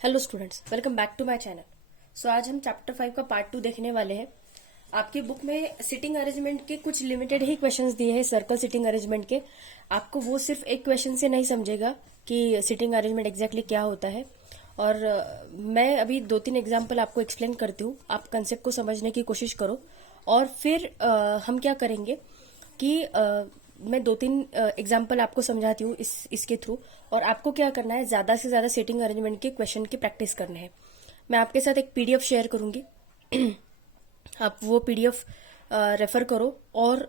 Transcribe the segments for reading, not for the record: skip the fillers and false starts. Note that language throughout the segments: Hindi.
Hello students, welcome back to my channel. So आज हम चैप्टर 5 का पार्ट 2 देखने वाले हैं। आपकी बुक में सिटिंग अरेंजमेंट के कुछ लिमिटेड ही क्वेश्चंस दिए हैं, सर्कल सिटिंग अरेंजमेंट के। आपको वो सिर्फ एक क्वेश्चन से नहीं समझेगा कि सिटिंग अरेंजमेंट एग्जैक्टली क्या होता है। और मैं अभी 2-3 एग्जाम्पल आपको एक्सप्लेन करती हूँ, आप कंसेप्ट को समझने की कोशिश करो। और फिर हम क्या करेंगे कि मैं 2-3 एग्जाम्पल आपको समझाती हूँ इसके थ्रू। और आपको क्या करना है, ज्यादा से ज्यादा सिटिंग अरेंजमेंट के क्वेश्चन की प्रैक्टिस करने हैं। मैं आपके साथ एक पीडीएफ शेयर करूंगी आप वो पीडीएफ रेफर करो और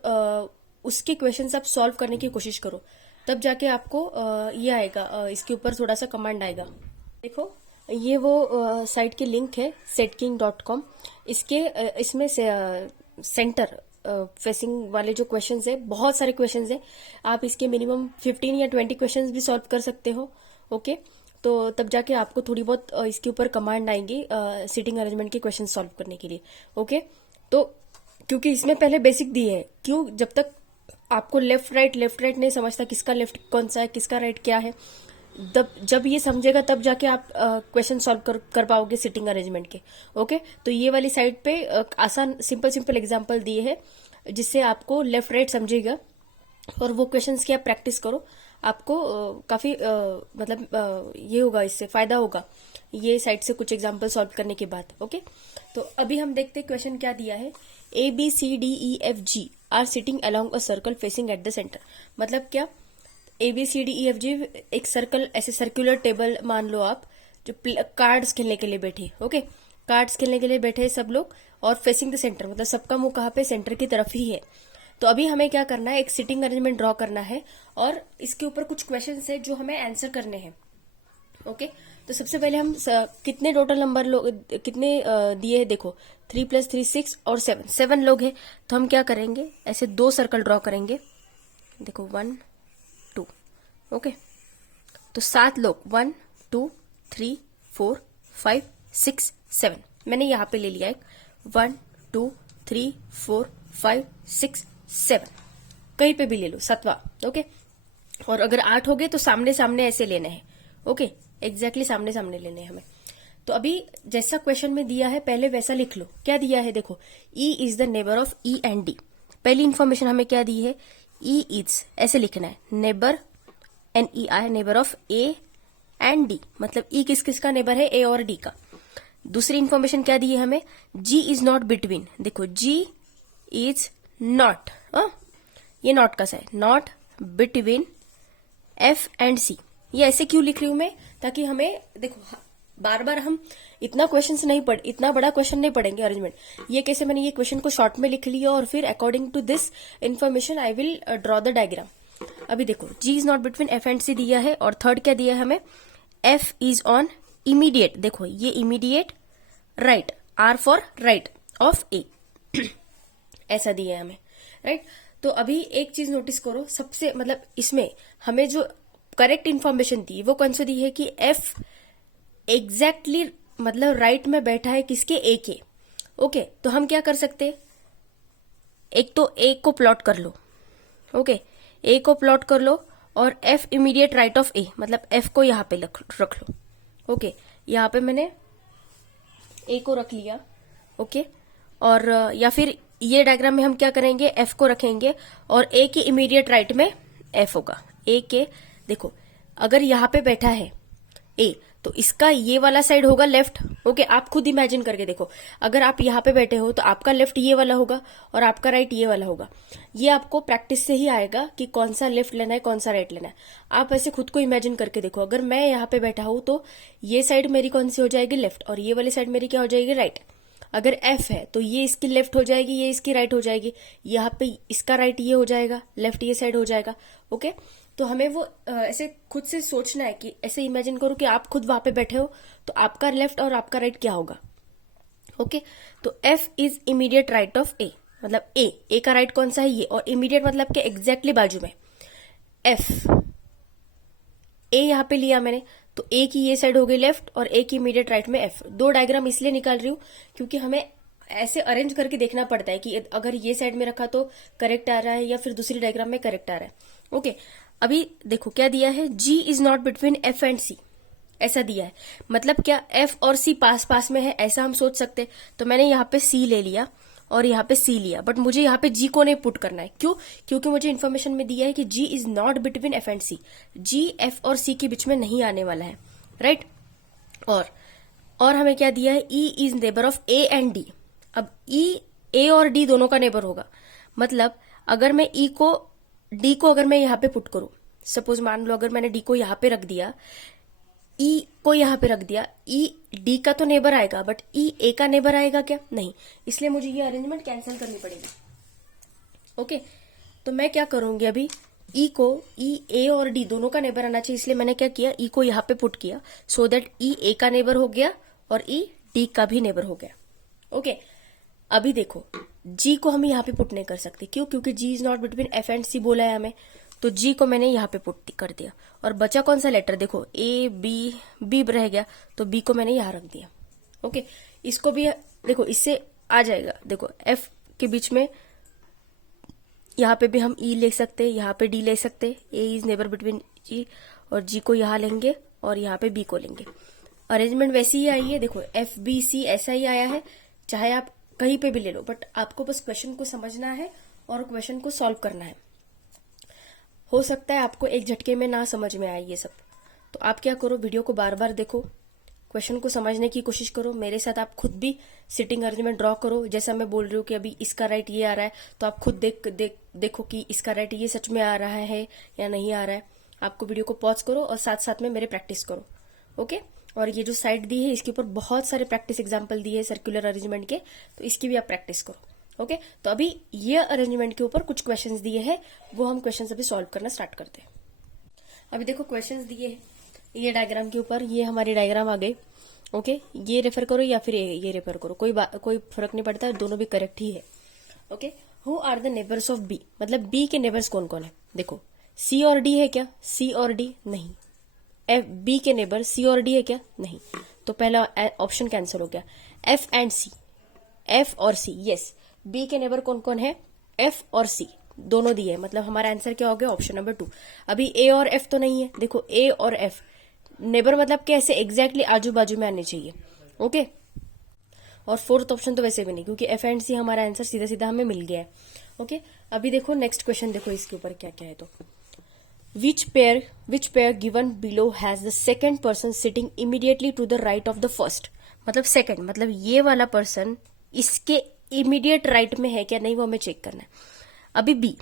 उसके क्वेश्चंस आप सॉल्व करने की कोशिश करो। तब जाके आपको ये आएगा, इसके ऊपर थोड़ा सा कमांड आएगा। देखो, ये वो साइट के लिंक है setking.com। इसमें सेंटर फेसिंग वाले जो क्वेश्चंस है, बहुत सारे क्वेश्चंस है। आप इसके मिनिमम 15 या 20 क्वेश्चंस भी सॉल्व कर सकते हो। ओके, तो तब जाके आपको थोड़ी बहुत इसके ऊपर कमांड आएंगी सिटिंग अरेंजमेंट के क्वेश्चन सॉल्व करने के लिए। ओके, तो क्योंकि इसमें पहले बेसिक दिए है, क्यों, जब तक आपको लेफ्ट राइट नहीं समझता, किसका लेफ्ट कौन सा है, किसका राइट क्या है, जब ये समझेगा तब जाके आप क्वेश्चन सॉल्व कर पाओगे सिटिंग अरेंजमेंट के। ओके, तो ये वाली साइड पे आसान सिंपल एग्जांपल दिए हैं जिससे आपको लेफ्ट राइट समझेगा। और वो क्वेश्चंस की आप प्रैक्टिस करो, आपको काफी ये होगा, इससे फायदा होगा ये साइड से कुछ एग्जांपल सॉल्व करने के बाद। ओके, तो अभी हम देखते हैं क्वेश्चन क्या दिया है। ABCDEFG are sitting along a circle facing at the centre. मतलब क्या, ABCDEFG एक सर्कल, ऐसे सर्कुलर टेबल मान लो आप, जो कार्ड्स खेलने के लिए बैठे। ओके, कार्ड्स खेलने के लिए बैठे सब लोग और फेसिंग द सेंटर, मतलब सबका मुंह कहाँ पे, सेंटर की तरफ ही है। तो अभी हमें क्या करना है, एक सिटिंग अरेंजमेंट ड्रॉ करना है और इसके ऊपर कुछ क्वेश्चंस है जो हमें आंसर करने हैं। ओके, तो सबसे पहले हम कितने टोटल नंबर लोग कितने दिए हैं, देखो 3 + 3 6 और 7 लोग हैं। तो हम क्या करेंगे, ऐसे 2 सर्कल ड्रॉ करेंगे। देखो 1 2। ओके, तो 7 लोग, 1 2 3 4 5 6 7 मैंने यहां पे ले लिया एक 1 2 3 4 5 6 7, कहीं पे भी ले लो, 7वां। ओके, और अगर 8 हो गए तो सामने सामने ऐसे लेने हैं। ओके, एग्जैक्टली सामने सामने लेने हैं हमें। तो अभी जैसा क्वेश्चन में दिया है पहले वैसा लिख लो। क्या दिया है, देखो, E is the neighbour of E and D। पहली इंफॉर्मेशन हमें क्या दी है, E इज, ऐसे लिखना है, neighbour NEI, neighbour of A and D। मतलब E किस किस का नेबर है, A और D का। दूसरी इंफॉर्मेशन क्या दी है हमें, G इज नॉट बिटवीन। देखो, G इज नॉट, ये नॉट का सा है, not between F and C। ये ऐसे क्यों लिख रही हूं मैं, ताकि हमें, देखो, बार बार हम इतना इतना बड़ा क्वेश्चन नहीं पढ़ेंगे अरेंजमेंट। ये कैसे, मैंने ये क्वेश्चन को शॉर्ट में लिख लिया और फिर according to this information I will draw the diagram. अभी देखो, G is not between F and C दिया है, और थर्ड क्या दिया है हमें, F इज ऑन इमीडिएट। देखो, ये immediate right, R for right of A ऐसा दिया है हमें, राइट। तो अभी एक चीज नोटिस करो, सबसे मतलब इसमें हमें जो करेक्ट इन्फॉर्मेशन दी वो कौन सी दी है कि F एग्जैक्टली मतलब राइट में बैठा है किसके, A के। ओके, तो हम क्या कर सकते, एक तो A को प्लॉट कर लो। ओके, A को प्लॉट कर लो और F immediate right of A, मतलब F को यहाँ पे रख लो। ओके, यहाँ पे मैंने A को रख लिया। ओके, और या फिर ये डायग्राम में हम क्या करेंगे, F को रखेंगे और A के इमीडिएट राइट में F होगा। A के, देखो, अगर यहाँ पे बैठा है A, तो इसका ये वाला साइड होगा लेफ्ट। ओके, आप खुद इमेजिन करके देखो, अगर आप यहाँ पे बैठे हो तो आपका लेफ्ट ये वाला होगा और आपका राइट ये वाला होगा। ये आपको प्रैक्टिस से ही आएगा कि कौन सा लेफ्ट लेना है, कौन सा राइट लेना है। आप ऐसे खुद को इमेजिन करके देखो, अगर मैं यहाँ पे बैठा हूं तो ये साइड मेरी कौन सी हो जाएगी, लेफ्ट, और ये वाली साइड मेरी क्या हो जाएगी, राइट। अगर F है तो ये इसकी लेफ्ट हो जाएगी, ये इसकी राइट हो जाएगी। यहाँ पे इसका राइट ये हो जाएगा, लेफ्ट ये साइड हो जाएगा। ओके, तो हमें वो ऐसे खुद से सोचना है कि ऐसे इमेजिन करो कि आप खुद वहां पे बैठे हो तो आपका लेफ्ट और आपका राइट क्या होगा। ओके, तो F is immediate right of A, मतलब A का राइट कौन सा है, ये, और इमीडिएट मतलब के एग्जैक्टली बाजू में F। A यहाँ पे लिया मैंने, तो A की ये साइड हो गई लेफ्ट और A की इमीडिएट राइट में F। 2 डायग्राम इसलिए निकाल रही हूं क्योंकि हमें ऐसे अरेंज करके देखना पड़ता है कि अगर ये साइड में रखा तो करेक्ट आ रहा है या फिर दूसरी डायग्राम में करेक्ट आ रहा है। ओके, अभी देखो क्या दिया है, G is not between F and C। ऐसा दिया है, मतलब क्या एफ और सी पास पास में है ऐसा हम सोच सकते। तो मैंने यहाँ पे सी ले लिया और यहाँ पे सी लिया, बट मुझे यहाँ पे जी को नहीं पुट करना है। क्यों? क्योंकि मुझे इन्फॉर्मेशन में दिया है कि G is not between F and C, G F और सी के बीच में नहीं आने वाला है, राइट। और हमें क्या दिया है, E is neighbour of A and D. अब ई ए और डी दोनों का नेबर होगा, मतलब अगर मैं ई को डी को अगर मैं यहाँ पे पुट करूं, सपोज मान लो अगर मैंने डी को यहाँ पे रख दिया, ई को यहाँ पे रख दिया, ई डी का तो नेबर आएगा बट ई ए का नेबर आएगा क्या? नहीं, इसलिए मुझे ये अरेंजमेंट कैंसिल करनी पड़ेगी। ओके, तो मैं क्या करूंगी अभी, ई को ई ए और डी दोनों का नेबर आना चाहिए, इसलिए मैंने क्या किया, ई को यहाँ पे पुट किया सो दैट ई ए का नेबर हो गया और ई डी का भी नेबर हो गया। ओके, अभी देखो जी को हम यहाँ पे पुट नहीं कर सकते, क्यों? क्योंकि G is not between F and C बोला है हमें, तो जी को मैंने यहाँ पे पुट कर दिया। और बचा कौन सा लेटर, देखो ए बी, बी रह गया तो बी को मैंने यहाँ रख दिया। ओके, इसको भी देखो इससे आ जाएगा, देखो एफ के बीच में यहाँ पे भी हम ई ले सकते, यहाँ पे डी ले सकते, ए इज नेबर बिटवीन जी, और जी को यहाँ लेंगे और यहाँ पे बी को लेंगे। अरेंजमेंट वैसी ही आई है, देखो एफ बी सी ऐसा ही आया है, चाहे आप कहीं पे भी ले लो, बट आपको बस क्वेश्चन को समझना है और क्वेश्चन को सॉल्व करना है। हो सकता है आपको एक झटके में ना समझ में आए ये सब, तो आप क्या करो, वीडियो को बार बार देखो, क्वेश्चन को समझने की कोशिश करो, मेरे साथ आप खुद भी सिटिंग अरेंजमेंट ड्रॉ करो। जैसा मैं बोल रही हूँ कि अभी इसका राइट ये आ रहा है, तो आप खुद देखो कि इसका राइट ये सच में आ रहा है या नहीं आ रहा है। आपको वीडियो को पॉज करो और साथ साथ में मेरे प्रैक्टिस करो। ओके, और ये जो साइड दी है इसके ऊपर बहुत सारे प्रैक्टिस एग्जाम्पल दिए है सर्कुलर अरेंजमेंट के, तो इसकी भी आप प्रैक्टिस करो। ओके, तो अभी ये अरेंजमेंट के ऊपर कुछ क्वेश्चंस दिए हैं, वो हम क्वेश्चंस अभी सॉल्व करना स्टार्ट करते हैं। अभी देखो क्वेश्चंस दिए हैं ये डायग्राम के ऊपर, ये हमारी डायग्राम आ गई। ओके, ये रेफर करो या फिर ये रेफर करो, कोई फर्क नहीं पड़ता, दोनों भी करेक्ट ही है। Okay, who are the neighbours of B, मतलब बी के नेबर्स कौन कौन है। देखो सी और डी है क्या, सी और डी नहीं। एफ बी के नेबर सी और डी है क्या, नहीं, तो पहला ऑप्शन कैंसिल हो गया। एफ एंड सी, एफ और सी, यस, बी के नेबर कौन कौन है, एफ और सी दोनों दिए, मतलब हमारा आंसर क्या हो गया, ऑप्शन नंबर 2। अभी ए और एफ तो नहीं है, देखो ए और एफ नेबर मतलब कैसे एग्जैक्टली आजू बाजू में आने चाहिए। ओके, और फोर्थ ऑप्शन तो वैसे भी नहीं, क्योंकि एफ एंड सी हमारा आंसर सीधा सीधा हमें मिल गया है। ओके, अभी देखो नेक्स्ट क्वेश्चन, देखो इसके ऊपर क्या क्या है। तो which pair given below has the second person sitting immediately to the right of the first, मतलब सेकंड, मतलब ये वाला पर्सन इसके इमीडिएट राइट में है क्या नहीं, वो हमें चेक करना है। अभी बी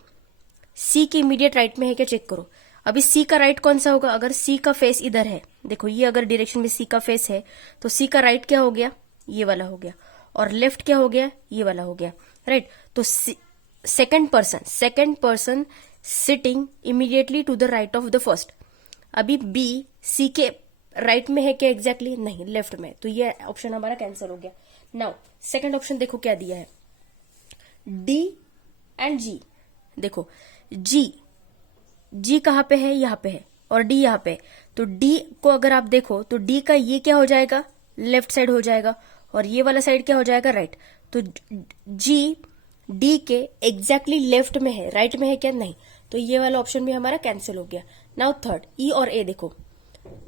सी के इमीडिएट राइट में है क्या, चेक करो। अभी सी का राइट कौन सा होगा, अगर सी का फेस इधर है, देखो ये अगर डायरेक्शन में सी का फेस है तो सी का राइट क्या हो गया, ये वाला हो गया, और लेफ्ट क्या हो गया, ये वाला हो गया, राइट। तो second person sitting immediately to the right of the first. अभी बी सी के राइट में है क्या एग्जैक्टली, नहीं, लेफ्ट में, तो ये ऑप्शन हमारा कैंसिल हो गया। नाउ सेकंड ऑप्शन देखो क्या दिया है, डी एंड जी। देखो जी कहाँ पे है, यहाँ पे है, और डी यहाँ पे है, तो डी को अगर आप देखो तो डी का ये क्या हो जाएगा, लेफ्ट साइड हो जाएगा, और ये वाला साइड क्या हो जाएगा, राइट। तो जी डी के एग्जैक्टली लेफ्ट में है, राइट में है क्या, नहीं, तो ये वाला ऑप्शन भी हमारा कैंसिल हो गया। नाउ थर्ड, ई और ए, देखो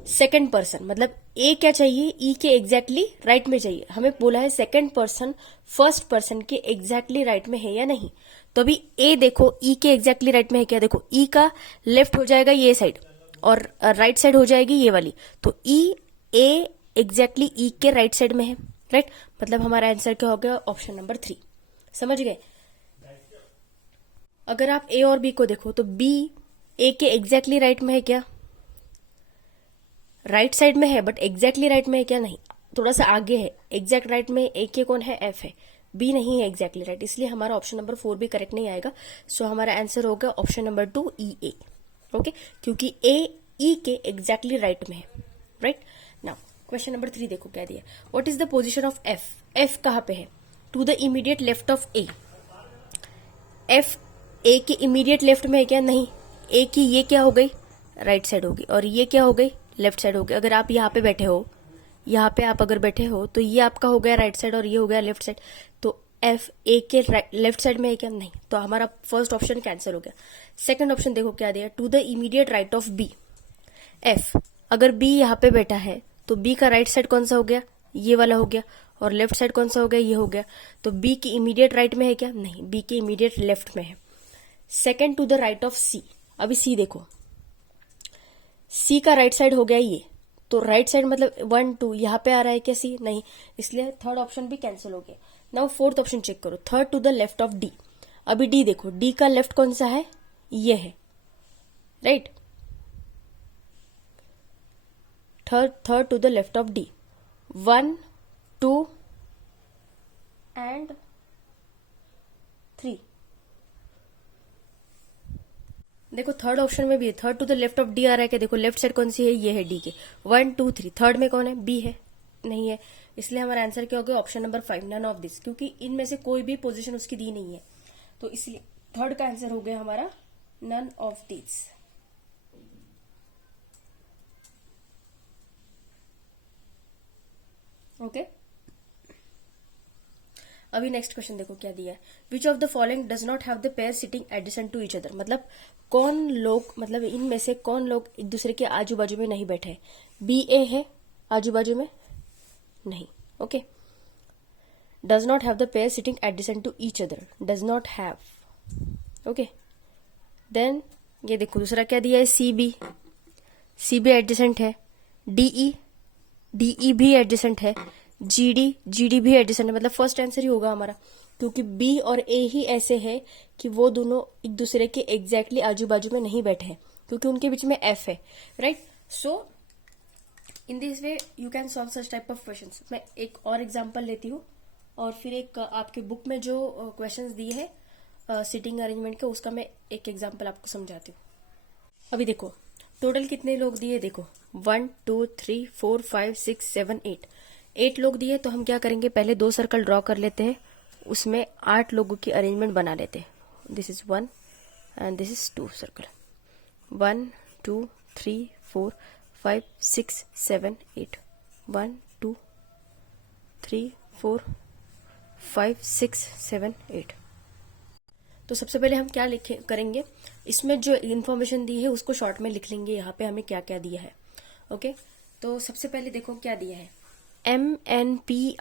सेकंड पर्सन, मतलब ए क्या चाहिए, ई के एग्जैक्टली राइट में चाहिए, हमें बोला है सेकंड पर्सन फर्स्ट पर्सन के एग्जैक्टली राइट में है या नहीं। तो अभी ए देखो ई के एग्जैक्टली राइट में है क्या, देखो ई का लेफ्ट हो जाएगा ये साइड और राइट साइड हो जाएगी ये वाली, तो ई ए एग्जैक्टली ई के राइट साइड में है, राइट, मतलब हमारा आंसर क्या हो गया, ऑप्शन नंबर 3। समझ गए। अगर आप ए और बी को देखो तो बी ए के एग्जैक्टली राइट में है क्या, राइट साइड में है, बट एग्जैक्टली राइट में है क्या, नहीं, थोड़ा सा आगे है। एग्जैक्ट राइट में ए के कौन है, एफ है, बी नहीं है एग्जैक्टली राइट, इसलिए हमारा ऑप्शन नंबर 4 भी करेक्ट नहीं आएगा। सो हमारा आंसर होगा ऑप्शन नंबर 2 ई ए। ओके, क्योंकि ए ई के एग्जैक्टली राइट में है, राइट। नाउ क्वेश्चन नंबर 3 देखो क्या दिया, what is the position of F, F कहाँ पे है, to the immediate left of A. F A के इमीडिएट लेफ्ट में है क्या, नहीं, ए की ये क्या हो गई, राइट साइड होगी, और ये क्या हो गई, लेफ्ट साइड हो गई। अगर आप यहाँ पे बैठे हो, यहाँ पे आप अगर बैठे हो तो ये आपका हो गया राइट साइड और ये हो गया लेफ्ट साइड, तो एफ ए के लेफ्ट साइड में है क्या, नहीं, तो हमारा फर्स्ट ऑप्शन कैंसिल हो गया। सेकंड ऑप्शन देखो क्या दिया, to the immediate right of B, F. अगर बी यहाँ पे बैठा है तो बी का राइट साइड कौन सा हो गया, ये वाला हो गया, और लेफ्ट साइड कौन सा हो गया, ये हो गया। तो बी की इमीडिएट राइट में है क्या, नहीं, बी की इमीडिएट लेफ्ट में है। Second to the right of C, अभी सी देखो, सी का राइट साइड हो गया ये, तो राइट साइड मतलब 1 2 यहाँ पे आ रहा है क्या सी, नहीं, इसलिए थर्ड ऑप्शन भी कैंसिल हो गया। नाउ फोर्थ ऑप्शन चेक करो, third to the left of D. अभी डी देखो, डी का लेफ्ट कौन सा है, ये है, right, third to the left of D, 1 2 and 3। देखो थर्ड ऑप्शन में भी है, third to the left of D आ रहा है क्या, देखो लेफ्ट साइड कौन सी है, ये है डी के, 1 2 3, थर्ड में कौन है, बी है, नहीं है, इसलिए हमारा आंसर क्या हो गया, option number 5, none of this, क्योंकि इनमें से कोई भी पोजीशन उसकी दी नहीं है, तो इसलिए थर्ड का आंसर हो गया हमारा नन ऑफ दिस। ओके, अभी नेक्स्ट क्वेश्चन देखो क्या दिया है, which of the following does not have the pair sitting adjacent to each other, मतलब कौन लोग, मतलब इनमें से कौन लोग एक दूसरे के आजू बाजू में नहीं बैठे, बी ए है आजू बाजू में, नहीं, okay, does not have the pair sitting adjacent to each other, does not have, okay, then ये देखो दूसरा क्या दिया है, सी बी एडजेसेंट है, डीई भी एडजेसेंट है, जीडी भी एडजेसेंट है, मतलब फर्स्ट आंसर ही होगा हमारा, क्योंकि बी और ए ही ऐसे है कि वो दोनों एक दूसरे के एग्जैक्टली आजू बाजू में नहीं बैठे हैं, क्योंकि उनके बीच में एफ है, right. So in this way you can solve such type of questions. मैं एक और एग्जांपल लेती हूँ और फिर एक आपके बुक में जो क्वेश्चंस दिए हैं सिटिंग अरेंजमेंट के, उसका मैं एक एग्जांपल आपको समझाती हूँ। अभी देखो टोटल कितने लोग दिए, देखो 1 2 3 4 5 6 7 8 लोग दिए, तो हम क्या करेंगे, पहले 2 सर्कल ड्रॉ कर लेते हैं, उसमें 8 लोगों की अरेंजमेंट बना लेते हैं। This is 1 and this is 2 circle, 1 2 3 4 5 6 7 8, 1 2 3 4 5 6 7 8। तो सबसे पहले हम क्या करेंगे, इसमें जो इन्फॉर्मेशन दी है उसको शॉर्ट में लिख लेंगे, यहाँ पे हमें क्या क्या दिया है। ओके, तो सबसे पहले देखो क्या दिया है, MNPRTWF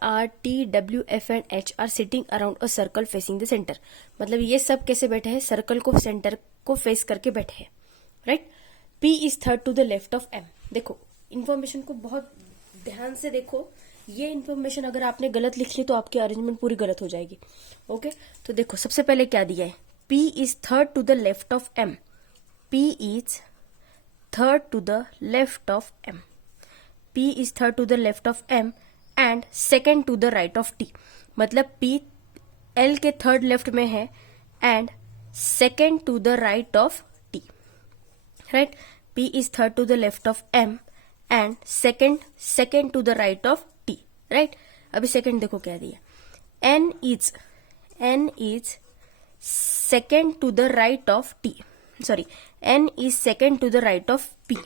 and H are sitting around a circle facing the centre, मतलब ये सब कैसे बैठे हैं, सर्कल को सेंटर को फेस करके बैठे हैं, right. P is third to the left of M। देखो इन्फॉर्मेशन को बहुत ध्यान से देखो, ये इन्फॉर्मेशन अगर आपने गलत लिख ली तो आपकी अरेंजमेंट पूरी गलत हो जाएगी। ओके, तो देखो सबसे पहले क्या दिया है, P is third to the left of M, P is third to the left of M, P is third to the left of M and second to the right of T, मतलब P L के थर्ड लेफ्ट में है and second to the right of T, right। P is third to the left of M and second to the right of T, right। अभी सेकंड देखो क्या दिया, N is second to the right of T, sorry, N is second to the right of P,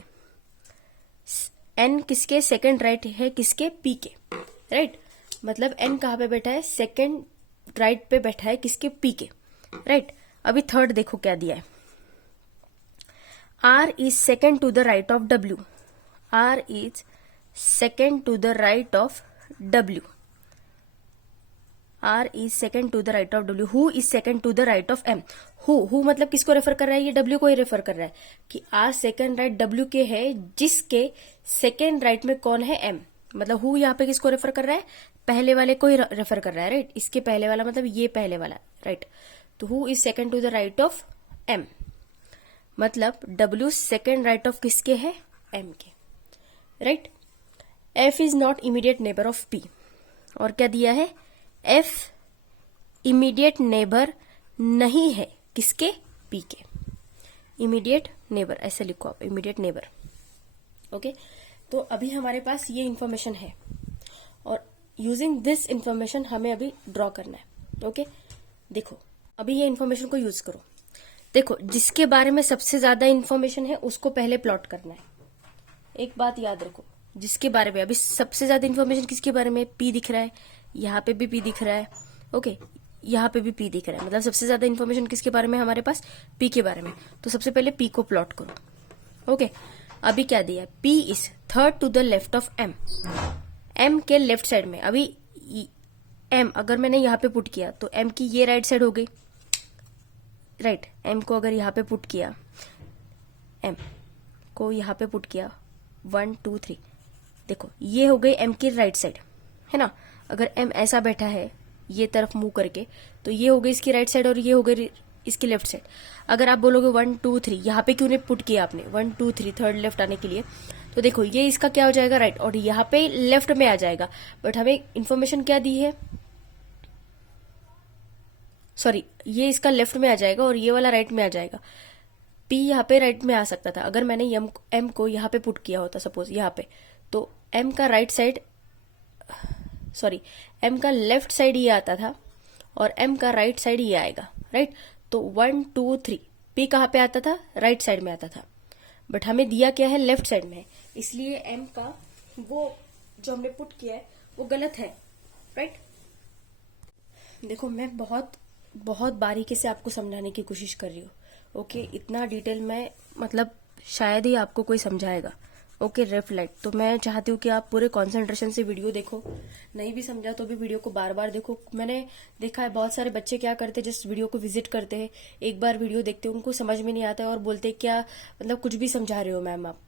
N किसके सेकंड राइट है, किसके, P के, राइट। मतलब N कहाँ पे बैठा है, सेकंड राइट पे बैठा है, किसके, P के, राइट। अभी थर्ड देखो क्या दिया है, R is second to the right of W, R is second to the right of W, R is second to the right of W, who is second to the right of M, who मतलब किसको रेफर कर रहा है, ये W को ही रेफर कर रहा है कि R सेकंड राइट W के है, जिसके सेकंड राइट में कौन है, M, मतलब हु यहाँ पे किसको रेफर कर रहा है, पहले वाले को ही रेफर कर रहा है, राइट। इसके पहले वाला मतलब ये पहले वाला, राइट। तो who is second to the right of M, मतलब W सेकंड राइट ऑफ किसके है, M के, right. F is not immediate neighbour of P, और क्या दिया है, F इमीडिएट नेबर नहीं है, किसके, P के, इमीडिएट नेबर, ऐसे लिखो आप, इमीडिएट नेबर। ओके, तो अभी हमारे पास ये इंफॉर्मेशन है और यूजिंग दिस इंफॉर्मेशन हमें अभी ड्रॉ करना है। ओके, देखो अभी ये इंफॉर्मेशन को यूज करो, देखो जिसके बारे में सबसे ज्यादा इंफॉर्मेशन है उसको पहले प्लॉट करना है। एक बात याद रखो, जिसके बारे में अभी सबसे ज्यादा इंफॉर्मेशन किसके बारे में, P दिख रहा है, यहाँ पे भी P दिख रहा है, ओके, यहाँ पे भी P दिख रहा है, मतलब सबसे ज्यादा इंफॉर्मेशन किसके बारे में हमारे पास, P के बारे में। तो सबसे पहले P को प्लॉट करो। ओके, अभी क्या दिया है, P is third to the left of M, M के लेफ्ट साइड में। अभी M अगर मैंने यहाँ पे पुट किया तो M की ये राइट साइड हो गई, राइट। M को अगर यहाँ पे पुट किया, M को यहाँ पे पुट किया 1 2 3, देखो ये हो गई M की राइट साइड, है ना। अगर M ऐसा बैठा है ये तरफ मुंह करके, तो ये हो गई इसकी राइट साइड और ये हो गई इसकी लेफ्ट साइड। अगर आप बोलोगे 1 2 3, यहाँ पे क्यों नहीं पुट किया आपने 1 2 3 थर्ड लेफ्ट आने के लिए, तो देखो ये इसका क्या हो जाएगा, राइट, और यहाँ पे लेफ्ट में आ जाएगा। बट हमें इंफॉर्मेशन क्या दी है, सॉरी, ये इसका लेफ्ट में आ जाएगा और ये वाला राइट में आ जाएगा। P यहाँ पे राइट में आ सकता था अगर मैंने M को यहाँ पे पुट किया होता, सपोज यहाँ पे, तो M का राइट साइड, सॉरी, M का लेफ्ट साइड ये आता था और M का राइट साइड ये आएगा, राइट। तो 1 2 3 P कहाँ पे आता था, राइट साइड में आता था, बट हमें दिया क्या है, लेफ्ट साइड में है, इसलिए M का वो जो हमने पुट किया है वो गलत है, राइट। देखो मैं बहुत बारीकी से आपको समझाने की कोशिश कर रही हूँ, ओके। इतना डिटेल में मतलब शायद ही आपको कोई समझाएगा, ओके। रेड फ्लैग, तो मैं चाहती हूँ कि आप पूरे कंसंट्रेशन से वीडियो देखो, नहीं भी समझा तो भी वीडियो को बार बार देखो। मैंने देखा है बहुत सारे बच्चे क्या करते हैं, जस्ट वीडियो को विजिट करते हैं, एक बार वीडियो देखते हैं, उनको समझ में नहीं आता है और बोलते हैं क्या मतलब कुछ भी समझा रहे हो मैम आप।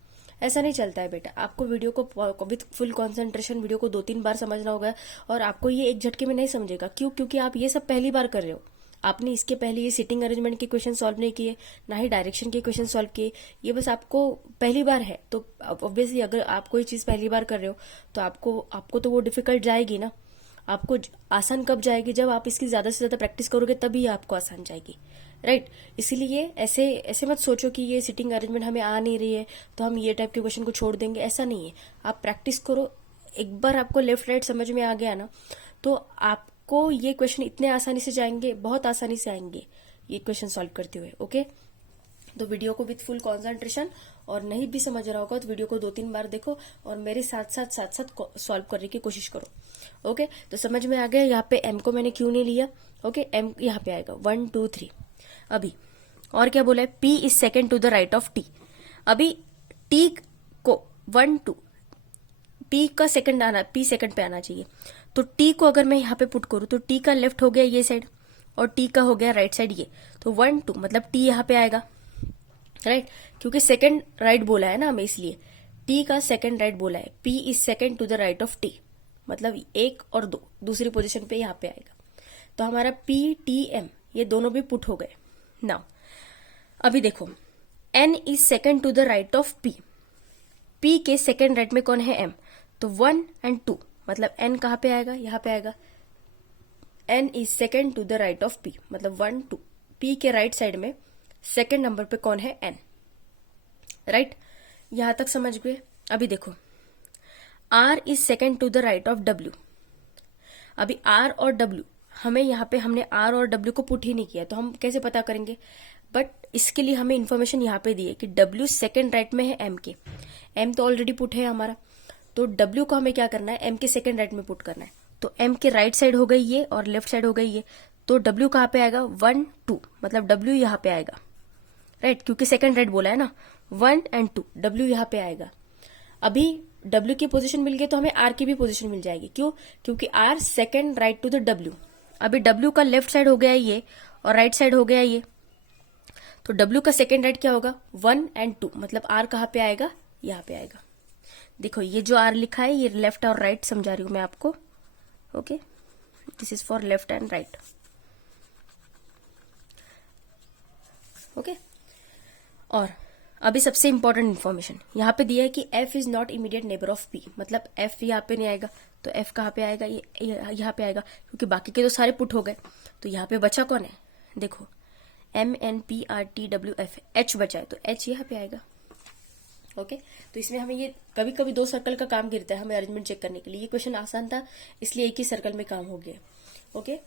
ऐसा नहीं चलता है बेटा, आपको वीडियो को विथ फुल कंसंट्रेशन वीडियो को 2-3 बार समझना होगा, और आपको ये एक झटके में नहीं समझेगा। क्यों? क्योंकि आप ये सब पहली बार कर रहे हो, आपने इसके पहले ये सिटिंग अरेंजमेंट के क्वेश्चन सॉल्व नहीं किए, ना ही डायरेक्शन के क्वेश्चन सॉल्व किए, ये बस आपको पहली बार है। तो ऑब्वियसली अगर आप कोई चीज पहली बार कर रहे हो तो आपको तो वो डिफिकल्ट जाएगी ना। आपको आसान कब जाएगी, जब आप इसकी ज्यादा से ज्यादा प्रैक्टिस करोगे तभी आपको आसान जाएगी, राइट। इसीलिए ऐसे मत सोचो कि ये सिटिंग अरेंजमेंट हमें आ नहीं रही है तो हम ये टाइप के क्वेश्चन को छोड़ देंगे, ऐसा नहीं है। आप प्रैक्टिस करो, एक बार आपको लेफ्ट राइट समझ में आ गया ना, तो आपको ये क्वेश्चन इतने आसानी से जाएंगे, बहुत आसानी से आएंगे ये क्वेश्चन सॉल्व करते हुए, ओके। तो वीडियो को विथ फुल कॉन्सेंट्रेशन, और नहीं भी समझ रहा होगा तो वीडियो को 2-3 बार देखो और मेरे साथ साथ सॉल्व करने की कोशिश करो, ओके। तो समझ में आ गया यहाँ पे M को मैंने क्यों नहीं लिया, ओके। M यहाँ पे आएगा 1 2 3। अभी और क्या बोला है, P is second to the right of T। अभी T को 1 2, P का सेकंड आना, P सेकंड पे आना चाहिए, तो T को अगर मैं यहाँ पे पुट करूँ तो T का लेफ्ट हो गया ये साइड और T का हो गया राइट साइड ये, तो 1 2 मतलब T यहाँ पे आएगा, राइट। क्योंकि सेकंड राइट बोला है ना हमें, इसलिए T का सेकंड राइट बोला है। P is second to the right of T, मतलब 1 और 2 दूसरी पोजीशन पे यहाँ पे आएगा। तो हमारा P T M ये दोनों भी पुट हो गए। नाउ अभी देखो, N is second to the right of P। P के सेकंड राइट में कौन है, M, तो 1 and 2 मतलब N कहाँ पे आएगा, यहाँ पे आएगा। N is second to the right of P मतलब 1 2, P के राइट साइड में सेकंड नंबर पे कौन है, N, राइट। यहां तक समझ गए। अभी देखो, R is second to the right of W। अभी R और W हमें यहाँ पे, हमने R और W को पुट ही नहीं किया, तो हम कैसे पता करेंगे, बट इसके लिए हमें इन्फॉर्मेशन यहाँ पे दी है कि W सेकंड राइट में है M के। M तो ऑलरेडी पुट है हमारा, तो W को हमें क्या करना है, M के सेकंड राइट में पुट करना है। तो M के राइट साइड हो गई ये और लेफ्ट साइड हो गई ये, तो W कहाँ पे आएगा, 1 2 मतलब W यहाँ पे आएगा, राइट। क्योंकि सेकंड राइट बोला है ना, 1 and 2 W यहाँ पे आएगा। अभी W की पोजीशन मिल गई तो हमें R की भी पोजीशन मिल जाएगी। क्यों? क्योंकि R second right to the W। अभी W का लेफ्ट साइड हो गया ये और राइट साइड हो गया ये, तो W का सेकंड राइट क्या होगा, 1 and 2 मतलब R कहाँ पे आएगा, यहाँ पे आएगा। देखो ये जो R लिखा है ये लेफ्ट और राइट समझा रही हूं मैं आपको, okay. This is for left and right, okay. और अभी सबसे इंपॉर्टेंट इन्फॉर्मेशन यहाँ पे दिया है कि F is not immediate neighbour of P, मतलब F यहाँ पे नहीं आएगा, तो F कहाँ पे आएगा, ये यहाँ पे आएगा, क्योंकि बाकी के तो सारे पुट हो गए। तो यहाँ पे बचा कौन है, देखो M N P R T W F, H बचा है, तो H यहाँ पे आएगा, ओके। तो इसमें हमें ये कभी कभी 2 सर्कल का काम गिरता है हमें अरेंजमेंट चेक करने के लिए। ये क्वेश्चन आसान था इसलिए एक ही सर्कल में काम हो गया, ओके।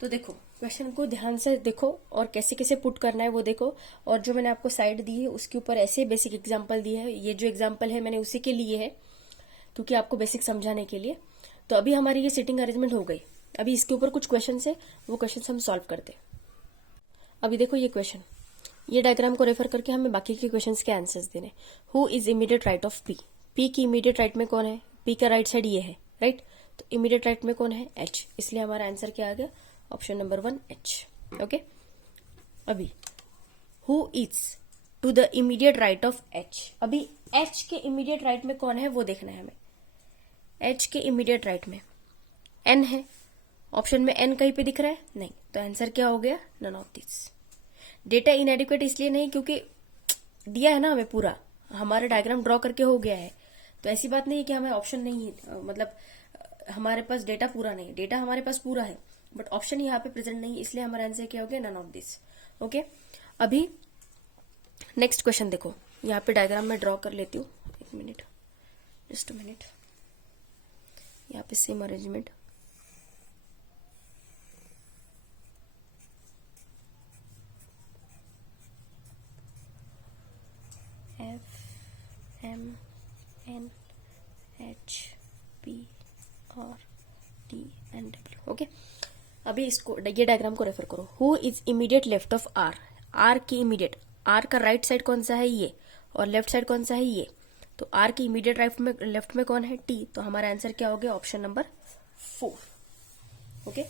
तो देखो क्वेश्चन को ध्यान से देखो और कैसे कैसे पुट करना है वो देखो, और जो मैंने आपको साइड दी है उसके ऊपर ऐसे बेसिक एग्जांपल दिए है। ये जो एग्जांपल है मैंने उसी के लिए है, क्योंकि आपको बेसिक समझाने के लिए। तो अभी हमारी ये सिटिंग अरेंजमेंट हो गई। अभी इसके ऊपर कुछ क्वेश्चन है, वो क्वेश्चन हम सॉल्व करते हैं। अभी देखो ये क्वेश्चन, ये डायग्राम को रेफर करके हमें बाकी के क्वेश्चंस के आंसर्स देने। Who is immediate right of P, P की इमीडिएट राइट में कौन है, पी का राइट साइड ये है, राइट, तो इमीडिएट राइट में कौन है, एच, इसलिए हमारा आंसर क्या आ गया, ऑप्शन नंबर 1 एच। ओके, अभी who is to the immediate right of H, अभी एच के इमीडिएट राइट में कौन है वो देखना है हमें। एच के इमीडिएट राइट में एन है, ऑप्शन में एन कहीं पे दिख रहा है नहीं, तो आंसर क्या हो गया, none of this. Data inadequate इसलिए नहीं क्योंकि दिया है ना हमें पूरा, हमारा डायग्राम ड्रॉ करके हो गया है, तो ऐसी बात नहीं है कि हमें ऑप्शन नहीं है, मतलब हमारे पास डेटा पूरा नहीं है, डेटा हमारे पास पूरा है बट ऑप्शन यहाँ पे प्रेजेंट नहीं, इसलिए हमारा आंसर क्या हो गया, नन ऑफ दिस। ओके, अभी नेक्स्ट क्वेश्चन देखो, यहाँ पे डायग्राम में ड्रॉ कर लेती हूँ, एक मिनट, जस्ट अ मिनट, यहाँ पे same arrangement, F M N H P और टी एंड डब्ल्यू। ओके, अभी इसको ये डायग्राम को रेफर करो। Who is immediate left of R, R की इमीडिएट, आर का राइट साइड कौन सा है ये, और लेफ्ट साइड कौन सा है ये, तो आर की इमीडिएट राइट में लेफ्ट में कौन है, टी, तो हमारा आंसर क्या हो गया, option number 4। Okay,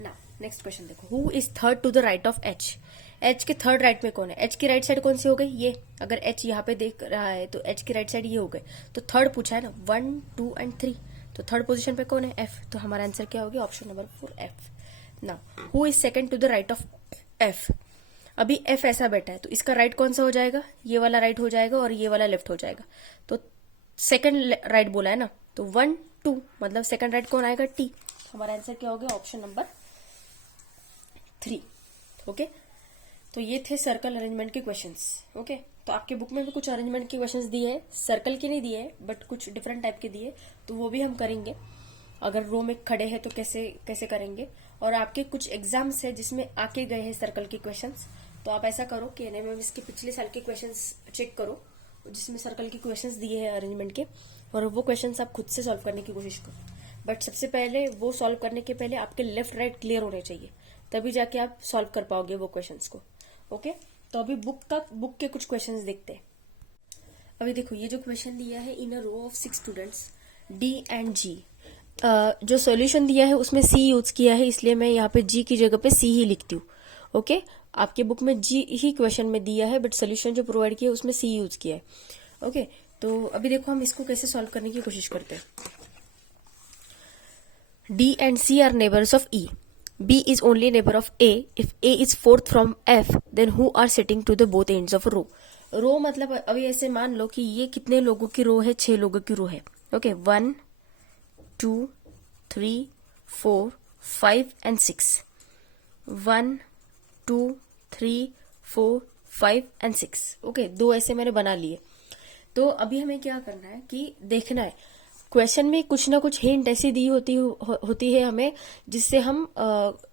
now next question देखो, who is third to the right of H, H के थर्ड राइट में कौन है, एच की राइट साइड कौन सी हो गई, ये, अगर एच यहाँ पे देख रहा है तो एच की राइट साइड ये हो गए, तो थर्ड पूछा है ना, 1 2 एंड 3, तो थर्ड पोजीशन पे कौन है, एफ, तो हमारा आंसर क्या हो गया, option number 4 F. Now who is second to the right of F, अभी एफ ऐसा बैठा है तो इसका राइट कौन सा हो जाएगा, ये वाला राइट हो जाएगा और ये वाला लेफ्ट हो जाएगा, तो सेकंड राइट बोला है ना, तो 1 2 मतलब सेकंड राइट कौन आएगा, टी, हमारा आंसर क्या हो गया, ऑप्शन नंबर 3। ओके, तो ये थे सर्कल अरेंजमेंट के क्वेश्चंस। ओके, तो आपके बुक में भी कुछ अरेंजमेंट के क्वेश्चंस दिए हैं, सर्कल के नहीं दिए हैं बट कुछ डिफरेंट टाइप के दिए, तो वो भी हम करेंगे, अगर रो में खड़े हैं तो कैसे कैसे करेंगे, और आपके कुछ एग्जाम्स है जिसमें आके गए हैं सर्कल के क्वेश्चंस, तो आप ऐसा करो कि एनएमएमएस के पिछले साल के क्वेश्चंस चेक करो जिसमें सर्कल के क्वेश्चंस दिए हैं अरेंजमेंट के, और वो क्वेश्चंस आप खुद से सॉल्व करने की कोशिश करो, बट सबसे पहले वो सॉल्व करने के पहले आपके लेफ्ट राइट क्लियर होने चाहिए, तभी जाके आप सॉल्व कर पाओगे वो क्वेश्चंस को। ओके, तो अभी बुक के कुछ क्वेश्चंस देखते हैं। अभी देखो, ये जो क्वेश्चन दिया है, in a row of 6 students D and G, जो सॉल्यूशन दिया है उसमें सी यूज किया है, इसलिए मैं यहाँ पे जी की जगह पे सी ही लिखती हूँ। ओके, आपके बुक में जी ही क्वेश्चन में दिया है बट सोल्यूशन जो प्रोवाइड किया है उसमें सी यूज किया है। ओके, तो अभी देखो हम इसको कैसे सॉल्व करने की कोशिश करते हैं। D and C are neighbours of E, B is only neighbor of A. If A is fourth from F, then who are sitting to the both ends of a row? रो मतलब अभी ऐसे मान लो कि ये कितने लोगों की रो है, 6 लोगों की रो है। Okay, 1 2 3 4 5 and 6, 1 2 3 4 5 and 6। ओके, 2 ऐसे मैंने बना लिए। तो अभी हमें क्या करना है कि देखना है क्वेश्चन में कुछ ना कुछ हिंट ऐसी दी होती है हमें जिससे हम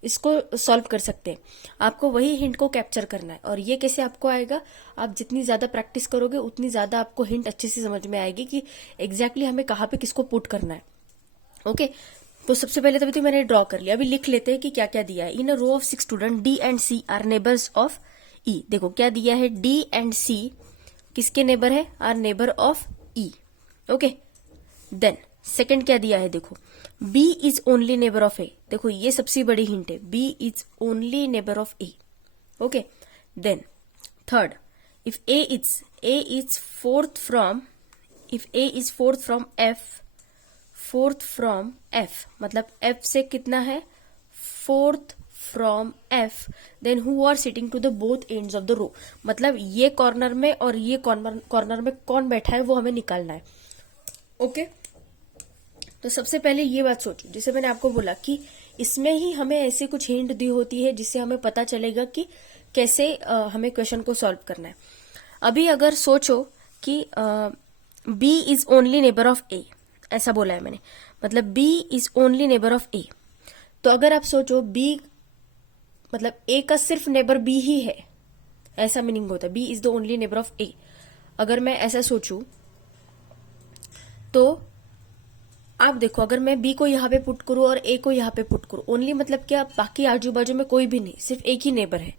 इसको सॉल्व कर सकते हैं। आपको वही हिंट को कैप्चर करना है, और ये कैसे आपको आएगा, आप जितनी ज्यादा प्रैक्टिस करोगे उतनी ज्यादा आपको हिंट अच्छे से समझ में आएगी कि एग्जैक्टली हमें कहाँ पे किसको पुट करना है। ओके, तो सबसे पहले तो मैंने ड्रॉ कर लिया, अभी लिख लेते हैं कि क्या क्या दिया है। In a row of 6 student D and C are neighbours of E, देखो क्या दिया है, डी एंड सी किसके नेबर है, are neighbour of E. Okay, then second क्या दिया है, देखो B is only neighbour of A, देखो ये सबसे बड़ी हिंट है, B is only neighbour of A. Okay, then third, if A is fourth from, if A is fourth from F, fourth from F मतलब F से कितना है, fourth from F, then who are sitting to the both ends of the row, मतलब ये कॉर्नर में और ये कॉर्नर में कौन बैठा है वो हमें निकालना है। ओके, तो सबसे पहले ये बात सोचो, जैसे मैंने आपको बोला कि इसमें ही हमें ऐसी कुछ हिंट दी होती है जिससे हमें पता चलेगा कि कैसे हमें क्वेश्चन को सॉल्व करना है। अभी अगर सोचो कि B is only neighbour of A, ऐसा बोला है मैंने, मतलब B is only neighbour of A, तो अगर आप सोचो B मतलब A का सिर्फ नेबर B ही है, ऐसा मीनिंग होता है, B is the only neighbour of A. अगर मैं ऐसा सोचूं तो आप देखो, अगर मैं B को यहाँ पे पुट करूं और A को यहाँ पे पुट करूं, ओनली मतलब क्या, बाकी आजू बाजू में कोई भी नहीं, सिर्फ एक ही नेबर है।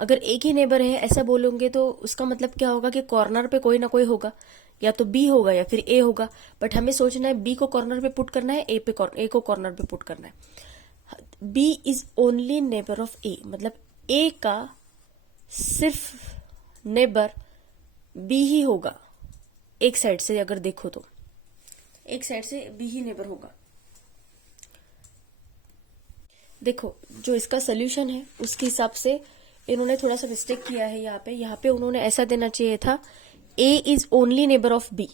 अगर एक ही नेबर है ऐसा बोलोगे तो उसका मतलब क्या होगा कि कॉर्नर पे कोई ना कोई होगा, या तो बी होगा या फिर ए होगा। बट हमें सोचना है बी को कॉर्नर पे पुट करना है, ए को कॉर्नर पे पुट करना है। B is only neighbour of A, मतलब ए का सिर्फ नेबर बी ही होगा। एक साइड से अगर देखो तो एक साइड से बी ही नेबर होगा। देखो जो इसका सोल्यूशन है उसके हिसाब से इन्होंने थोड़ा सा मिस्टेक किया है। यहाँ पे उन्होंने ऐसा देना चाहिए था A is only neighbour of B.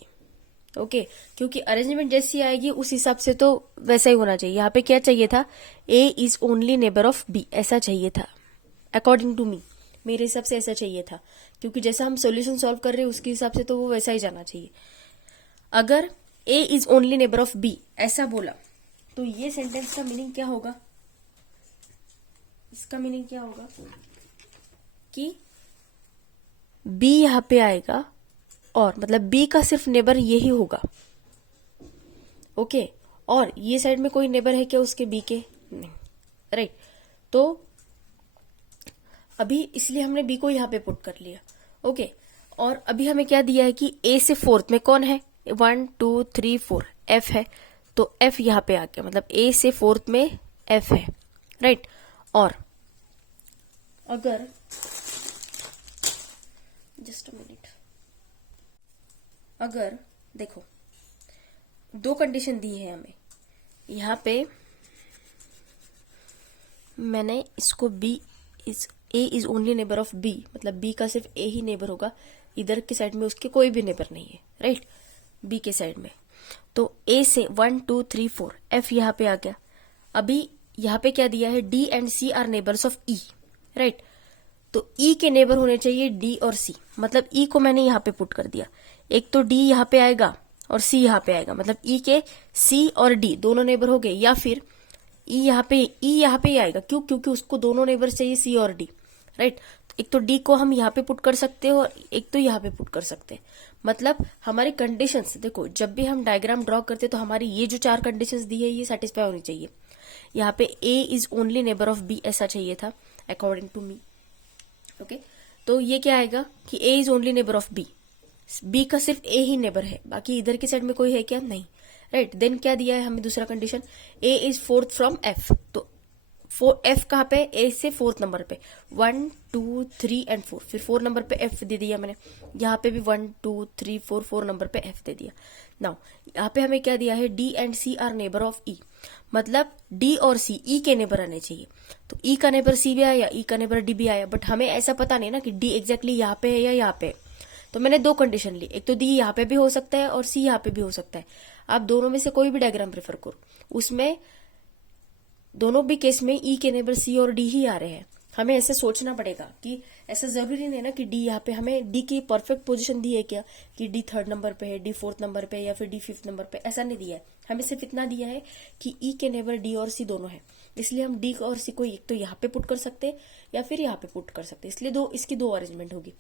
Okay, क्योंकि अरेंजमेंट जैसी आएगी उस हिसाब से तो वैसा ही होना चाहिए। यहाँ पे क्या चाहिए था, A is only neighbour of B, ऐसा चाहिए था अकॉर्डिंग टू मी। मेरे हिसाब से ऐसा चाहिए था, क्योंकि जैसा हम सोल्यूशन सॉल्व कर रहे हैं उसके हिसाब से तो वो वैसा ही जाना चाहिए। अगर A is only neighbour of B ऐसा बोला तो ये सेंटेंस का मीनिंग क्या होगा, इसका मीनिंग क्या होगा कि बी यहां पे आएगा और मतलब बी का सिर्फ नेबर यही होगा। ओके, और ये साइड में कोई नेबर है क्या उसके बी के, नहीं, राइट। तो अभी इसलिए हमने बी को यहां पे पुट कर लिया। ओके, और अभी हमें क्या दिया है कि ए से फोर्थ में कौन है, 1 2 3 4 एफ है, तो एफ यहां पे आ गया, मतलब ए से फोर्थ में एफ है, राइट। और अगर जस्ट अ मिनट, अगर देखो दो कंडीशन दी है हमें, यहाँ पे मैंने इसको B is A is only neighbour of B, मतलब बी का सिर्फ ए ही नेबर होगा, इधर के साइड में उसके कोई भी नेबर नहीं है, राइट, बी के साइड में। तो ए से 1 2 3 4 एफ यहाँ पे आ गया। अभी यहाँ पे क्या दिया है, D and C are neighbours of E, right. तो ई के नेबर होने चाहिए डी और सी, मतलब ई को मैंने यहाँ पे पुट कर दिया। एक तो डी यहाँ पे आएगा और सी यहाँ पे आएगा, मतलब ई के सी और डी दोनों नेबर हो गए, या फिर ई यहाँ पे ही आएगा। क्यों, क्योंकि उसको दोनों नेबर चाहिए सी और डी, राइट। एक तो डी को हम यहाँ पे पुट कर सकते हैं और एक तो यहाँ पे पुट कर सकते हैं। मतलब हमारी कंडीशंस देखो, जब भी हम डायग्राम ड्रॉ करते हैं तो हमारी ये जो 4 कंडीशंस दी है ये सेटिस्फाई होनी चाहिए। यहाँ पे A is only neighbour of B ऐसा चाहिए था अकॉर्डिंग टू मी। ओके, तो ये क्या आएगा कि A is only neighbour of B, B का सिर्फ ए ही नेबर है, बाकी इधर की साइड में कोई है क्या, नहीं, राइट। देन क्या दिया है हमें दूसरा condition, A is fourth from F, तो एफ कहाँ पे, ए से फोर्थ नंबर पे, 1 2 3 एंड 4, फिर 4 नंबर पे एफ दे दिया मैंने। यहाँ पे भी 1 2 3 4 नंबर पे एफ दे दिया। नाउ यहाँ पे हमें क्या दिया है, D and C are neighbour of E, मतलब डी और सी ई के नेबर आने चाहिए। तो ई का नेबर सी भी आया, ई का नेबर डी भी आया, बट हमें ऐसा पता नहीं ना कि डी एग्जैक्टली यहाँ पे है या यहाँ पे है। तो मैंने 2 कंडीशन ली, एक तो डी यहाँ पे भी हो सकता है और सी यहाँ पे भी हो सकता है। आप दोनों में से कोई भी डायग्राम प्रेफर करो, उसमें दोनों भी केस में ई के नेबर सी और डी ही आ रहे हैं। हमें ऐसे सोचना पड़ेगा कि ऐसा जरूरी नहीं ना कि डी यहाँ पे, हमें डी की परफेक्ट पोजीशन दी है क्या कि डी 3rd नंबर पे है, डी 4th नंबर पे या फिर डी 5th नंबर पे, ऐसा नहीं दिया है। हमें सिर्फ इतना दिया है कि ई के नेबर डी और सी दोनों है, इसलिए हम डी और सी को एक तो यहाँ पे पुट कर सकते हैं या फिर यहाँ पे पुट कर सकते हैं, इसलिए इसकी 2 अरेंजमेंट होगी।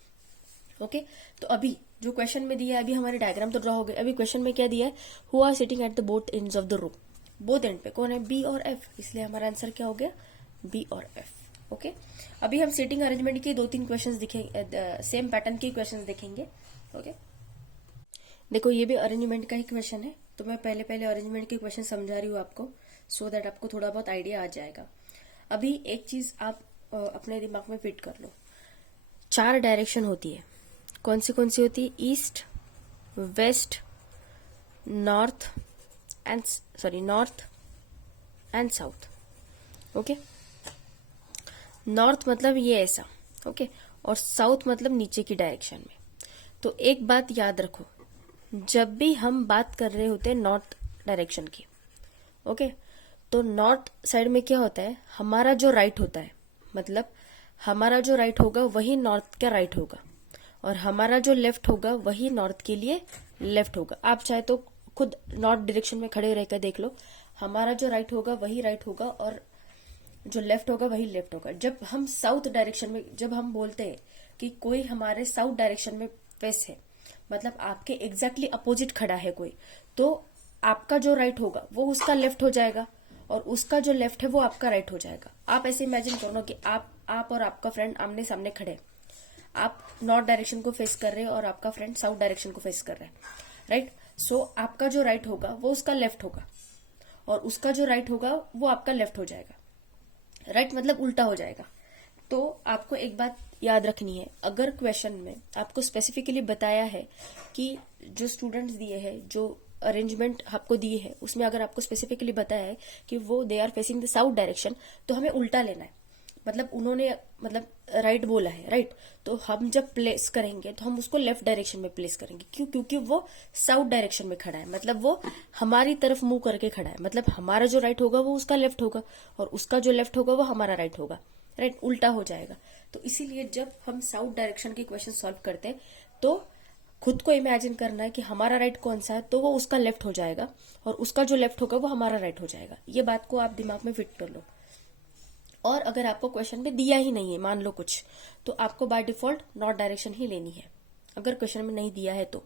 ओके, तो अभी जो क्वेश्चन में दिया है, अभी हमारे डायग्राम तो ड्रॉ हो गए। अभी क्वेश्चन में क्या दिया है, who are sitting at the both ends of the row, both end पे कौन है, बी और एफ, इसलिए हमारा आंसर क्या हो गया, बी और एफ। ओके, अभी हम सिटिंग अरेंजमेंट के 2-3 क्वेश्चंस दिखेंगे, सेम पैटर्न के क्वेश्चंस देखेंगे। ओके, देखो ये भी अरेंजमेंट का ही क्वेश्चन है, तो मैं पहले अरेंजमेंट के क्वेश्चन समझा रही हूँ आपको, सो दैट आपको थोड़ा बहुत आइडिया आ जाएगा। अभी एक चीज आप अपने दिमाग में फिट कर लो, 4 डायरेक्शन होती है, कौन सी होती है, east, west, north and south. Okay, north मतलब ये ऐसा, ओके, और साउथ मतलब नीचे की डायरेक्शन में। तो एक बात याद रखो, जब भी हम बात कर रहे होते हैं नॉर्थ डायरेक्शन की, ओके, तो नॉर्थ साइड में क्या होता है, हमारा जो राइट होता है, मतलब हमारा जो राइट होगा वही नॉर्थ का राइट होगा, और हमारा जो लेफ्ट होगा वही नॉर्थ के लिए लेफ्ट होगा। आप चाहे तो खुद नॉर्थ डायरेक्शन में खड़े रहकर देख लो, हमारा जो राइट होगा वही राइट होगा और जो लेफ्ट होगा वही लेफ्ट होगा। जब हम साउथ डायरेक्शन में, जब हम बोलते हैं कि कोई हमारे साउथ डायरेक्शन में फेस है, मतलब आपके एग्जैक्टली अपोजिट खड़ा है कोई, तो आपका जो राइट होगा वो उसका लेफ्ट हो जाएगा और उसका जो लेफ्ट है वो आपका राइट हो जाएगा। आप ऐसे इमेजिन करो कि आप आप और आपका फ्रेंड आमने सामने खड़े हैं। आप नॉर्थ डायरेक्शन को फेस कर रहे हैं और आपका फ्रेंड साउथ डायरेक्शन को फेस कर रहा है, राइट। सो आपका जो राइट होगा वो उसका लेफ्ट होगा और उसका जो राइट होगा वो आपका लेफ्ट हो जाएगा, राइट, मतलब उल्टा हो जाएगा। तो आपको एक बात याद रखनी है, अगर क्वेश्चन में आपको स्पेसिफिकली बताया है कि जो स्टूडेंट्स दिए हैं, जो अरेंजमेंट आपको दिए है, उसमें अगर आपको स्पेसिफिकली बताया है कि वो they are facing the south direction, तो हमें उल्टा लेना है। मतलब उन्होंने मतलब राइट बोला है, राइट, तो हम जब प्लेस करेंगे तो हम उसको लेफ्ट डायरेक्शन में प्लेस करेंगे। क्यों? क्योंकि वो साउथ डायरेक्शन में खड़ा है, मतलब वो हमारी तरफ मुंह करके खड़ा है। मतलब हमारा जो राइट होगा वो उसका लेफ्ट होगा और उसका जो लेफ्ट होगा वो हमारा राइट होगा, राइट, उल्टा हो जाएगा। तो इसीलिए जब हम साउथ डायरेक्शन के क्वेश्चन सॉल्व करते हैं तो खुद को इमेजिन करना है कि हमारा राइट कौन सा है, तो वो उसका लेफ्ट हो जाएगा और उसका जो लेफ्ट होगा वो हमारा राइट हो जाएगा। ये बात को आप दिमाग में फिट कर लो। और अगर आपको क्वेश्चन में दिया ही नहीं है, मान लो कुछ, तो आपको बाय डिफॉल्ट नॉर्थ डायरेक्शन ही लेनी है, अगर क्वेश्चन में नहीं दिया है तो।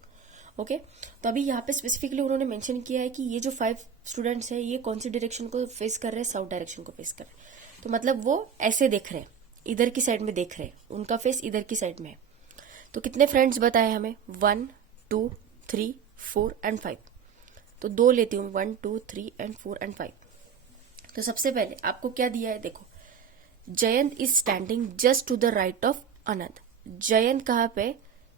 ओके, तो अभी यहाँ पे स्पेसिफिकली उन्होंने मेंशन किया है कि ये जो 5 स्टूडेंट्स हैं ये कौन सी डायरेक्शन को फेस कर रहे हैं, साउथ डायरेक्शन को फेस कर रहे हैं। तो मतलब वो ऐसे देख रहे हैं, इधर की साइड में देख रहे हैं, उनका फेस इधर की साइड में है। तो कितने फ्रेंड्स बताए हमें? 1 2 3 4 एंड 5। तो 2 लेती हूँ, 1 2 3 एंड 4 एंड 5। तो सबसे पहले आपको क्या दिया है, देखो, Jayant is standing just to the right of Anant. Jayant कहाँ पे?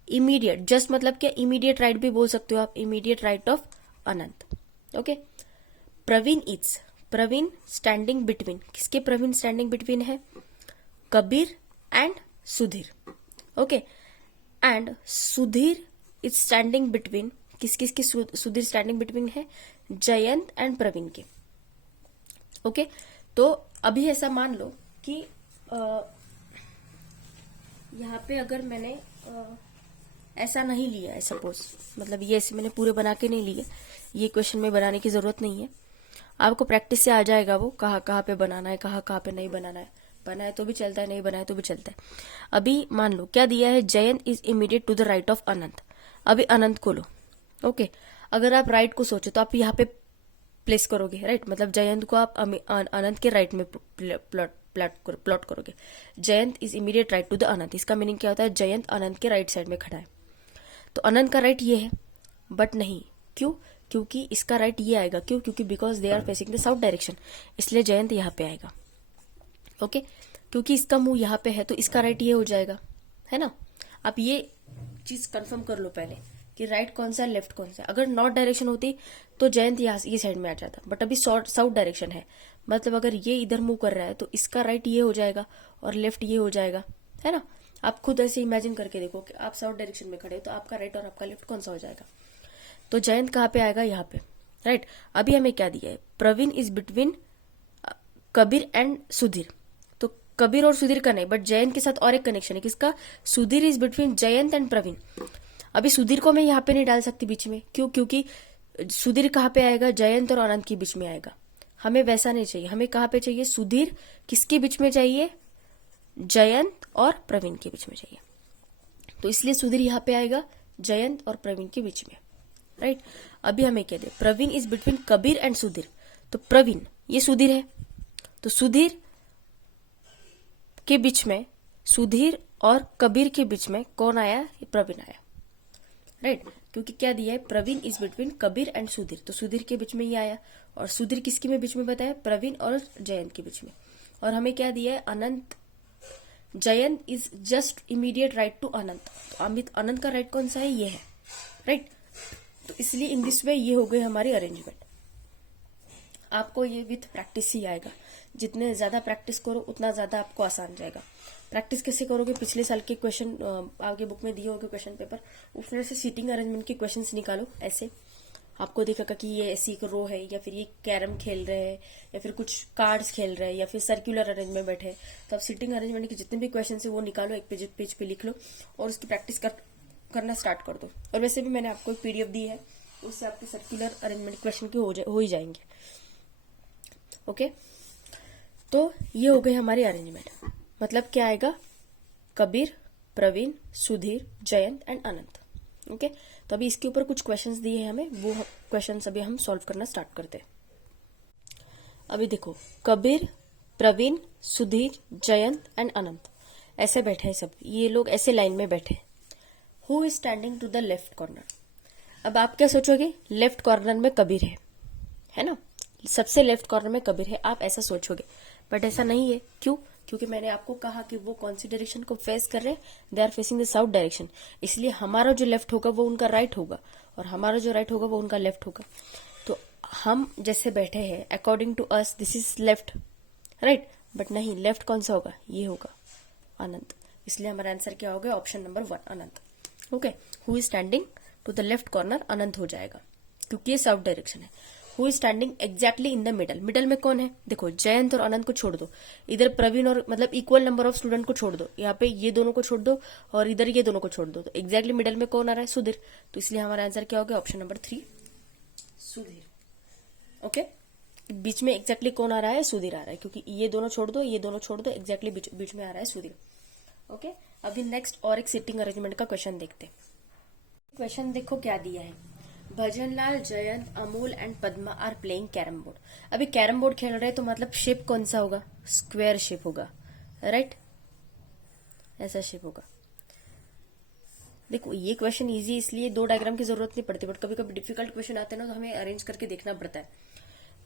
इमीडिएट, जस्ट मतलब क्या, इमीडिएट राइट भी बोल सकते हो आप, immediate right of Anant. Okay. Praveen standing between, किसके प्रवीण स्टैंडिंग बिटवीन है? Kabir and Sudhir. Okay, and Sudhir is standing between, किस किस की सुधीर स्टैंडिंग बिटवीन है? जयंत एंड प्रवीण के। ओके, तो अभी ऐसा मान लो कि यहाँ पे अगर मैंने ऐसा नहीं लिया है, सपोज, मतलब ये ऐसे मैंने पूरे बना के नहीं लिए, ये क्वेश्चन में बनाने की जरूरत नहीं है, आपको प्रैक्टिस से आ जाएगा वो कहाँ कहाँ पे बनाना है, कहाँ कहाँ पे नहीं बनाना है। बनाए तो भी चलता है, नहीं बनाए तो भी चलता है। अभी मान लो क्या दिया है, Jayant is immediate to the right of Anant. अभी अनंत को लो। ओके, अगर आप राइट को सोचो तो आप यहाँ पे प्लेस करोगे, राइट, मतलब जयंत को आप अनंत के राइट में प्लॉट करोगे। Jayant is immediate right to the Anant, इसका मीनिंग क्या होता है? जयंत अनंत के राइट साइड में खड़ा है। तो अनंत का राइट ये है, बट नहीं, क्यों? क्योंकि इसका राइट ये आएगा। क्यों? क्योंकि because they are facing the south direction, इसलिए जयंत यहाँ पे आएगा। ओके, क्योंकि इसका मुंह यहाँ पे है तो इसका राइट ये हो जाएगा, है ना। आप ये चीज कंफर्म कर लो पहले कि राइट कौन सा है, लेफ्ट कौन सा है। अगर नॉर्थ डायरेक्शन होती तो जयंत यहाँ ये साइड में आ जाता, बट अभी साउथ डायरेक्शन है, मतलब अगर ये इधर मूव कर रहा है तो इसका राइट ये हो जाएगा और लेफ्ट ये हो जाएगा, है ना। आप खुद ऐसे इमेजिन करके देखो कि आप साउथ डायरेक्शन में खड़े हो तो आपका राइट और आपका लेफ्ट कौन सा हो जाएगा। तो जयंत कहाँ पे आएगा? यहाँ पे, राइट। अभी हमें क्या दिया है? Praveen is between Kabir and Sudhir. तो कबीर और सुधीर का नहीं, बट जयंत के साथ और एक कनेक्शन है, किसका? Sudhir is between Jayant and Praveen. अभी सुधीर को मैं यहाँ पे नहीं डाल सकती बीच में, क्यों? क्योंकि सुधीर कहाँ पे आएगा? जयंत और अनंत के बीच में आएगा। हमें वैसा नहीं चाहिए, हमें कहाँ पे चाहिए? सुधीर किसके बीच में चाहिए? जयंत और प्रवीण के बीच में चाहिए। तो इसलिए सुधीर यहाँ पे आएगा जयंत और प्रवीण के बीच में, राइट। अभी हमें क्या दे? Praveen is between Kabir and Sudhir. तो प्रवीण, ये सुधीर है, तो सुधीर के बीच में, सुधीर और कबीर के बीच में कौन आया? प्रवीण आया, राइट। क्योंकि क्या दिया है? Praveen is between Kabir and Sudhir, तो सुधीर के बीच में ये आया। और सुधीर किसके में बीच में बताया? प्रवीण और जयंत के बीच में। और हमें क्या दिया है? Anant, Jayant is just immediate right to Anant. तो अनंत का राइट कौन सा है? ये है, राइट। तो इसलिए इन दिस वे ये हो गई हमारी अरेंजमेंट। आपको ये विथ प्रैक्टिस ही आएगा, जितने ज्यादा प्रैक्टिस करो उतना ज्यादा आपको आसान जाएगा। प्रैक्टिस कैसे करोगे? पिछले साल के क्वेश्चन आपके बुक में दिए होंगे क्वेश्चन पेपर, उसमें से सीटिंग अरेंजमेंट के क्वेश्चंस निकालो। ऐसे आपको दिखेगा कि ये ऐसी एक रो है, या फिर ये कैरम खेल रहे हैं, या फिर कुछ कार्ड्स खेल रहे हैं, या फिर सर्कुलर अरेंजमेंट में बैठे। तो आप सीटिंग अरेंजमेंट के जितने भी क्वेश्चन है वो निकालो, एक पेज पे लिख लो और उसकी प्रैक्टिस करना स्टार्ट कर दो। और वैसे भी मैंने आपको एक PDF दी है, उससे आपके सर्कुलर अरेंजमेंट क्वेश्चन के हो ही जाएंगे। ओके, तो ये हो गई हमारी अरेंजमेंट। मतलब क्या आएगा? कबीर, प्रवीण, सुधीर, जयंत एंड अनंत। ओके, तो अभी इसके ऊपर कुछ क्वेश्चंस दिए हैं हमें, वो क्वेश्चंस अभी हम सॉल्व करना स्टार्ट करते हैं। अभी देखो, कबीर प्रवीण, सुधीर, जयंत एंड अनंत ऐसे बैठे हैं सब, ये लोग ऐसे लाइन में बैठे। Who is standing to the left corner. अब आप क्या सोचोगे, लेफ्ट कॉर्नर में कबीर है ना, सबसे लेफ्ट कॉर्नर में कबीर है, आप ऐसा सोचोगे, बट ऐसा नहीं है। क्यों? क्योंकि मैंने आपको कहा कि वो कौन सी डायरेक्शन को फेस कर रहे हैं, they are facing the south direction, इसलिए हमारा जो लेफ्ट होगा वो उनका राइट होगा और हमारा जो राइट होगा वो उनका लेफ्ट होगा। तो हम जैसे बैठे हैं, according to us this is left, right, but नहीं, लेफ्ट कौन सा होगा, ये होगा अनंत, इसलिए हमारा आंसर क्या होगा, option number 1 Anant. Okay, who is standing to the left corner, Anant हो जाएगा क्योंकि ये साउथ डायरेक्शन है। Who is standing exactly in the middle, middle में कौन है, देखो जयंत और अनंत को छोड़ दो, इधर प्रवीण और मतलब इक्वल नंबर ऑफ स्टूडेंट को छोड़ दो, यहाँ पे ये दोनों को छोड़ दो और इधर ये दोनों को छोड़ दो, तो एग्जैक्टली मिडल में कौन आ रहा है, सुधीर, तो इसलिए हमारा आंसर क्या होगा, ऑप्शन नंबर 3 सुधीर। ओके, बीच में एग्जैक्टली कौन आ रहा है, सुधीर आ रहा है, क्योंकि ये दोनों छोड़ दो, ये दोनों छोड़ दो, एग्जैक्टली बीच में आ रहा है सुधीर। ओके, अभी नेक्स्ट और एक सिटिंग अरेंजमेंट का क्वेश्चन देखते हैं। क्वेश्चन देखो क्या दिया है, Bhajanlal, Jayant, Amol and Padma are playing carrom board. अभी कैरम बोर्ड खेल रहे हैं तो मतलब शेप कौन सा होगा, स्क्वायर शेप होगा, राइट, ऐसा शेप होगा। देखो ये क्वेश्चन इजी इसलिए 2 डायग्राम की जरूरत नहीं पड़ती, बट कभी कभी डिफिकल्ट क्वेश्चन आते हैं ना तो हमें अरेंज करके देखना पड़ता है।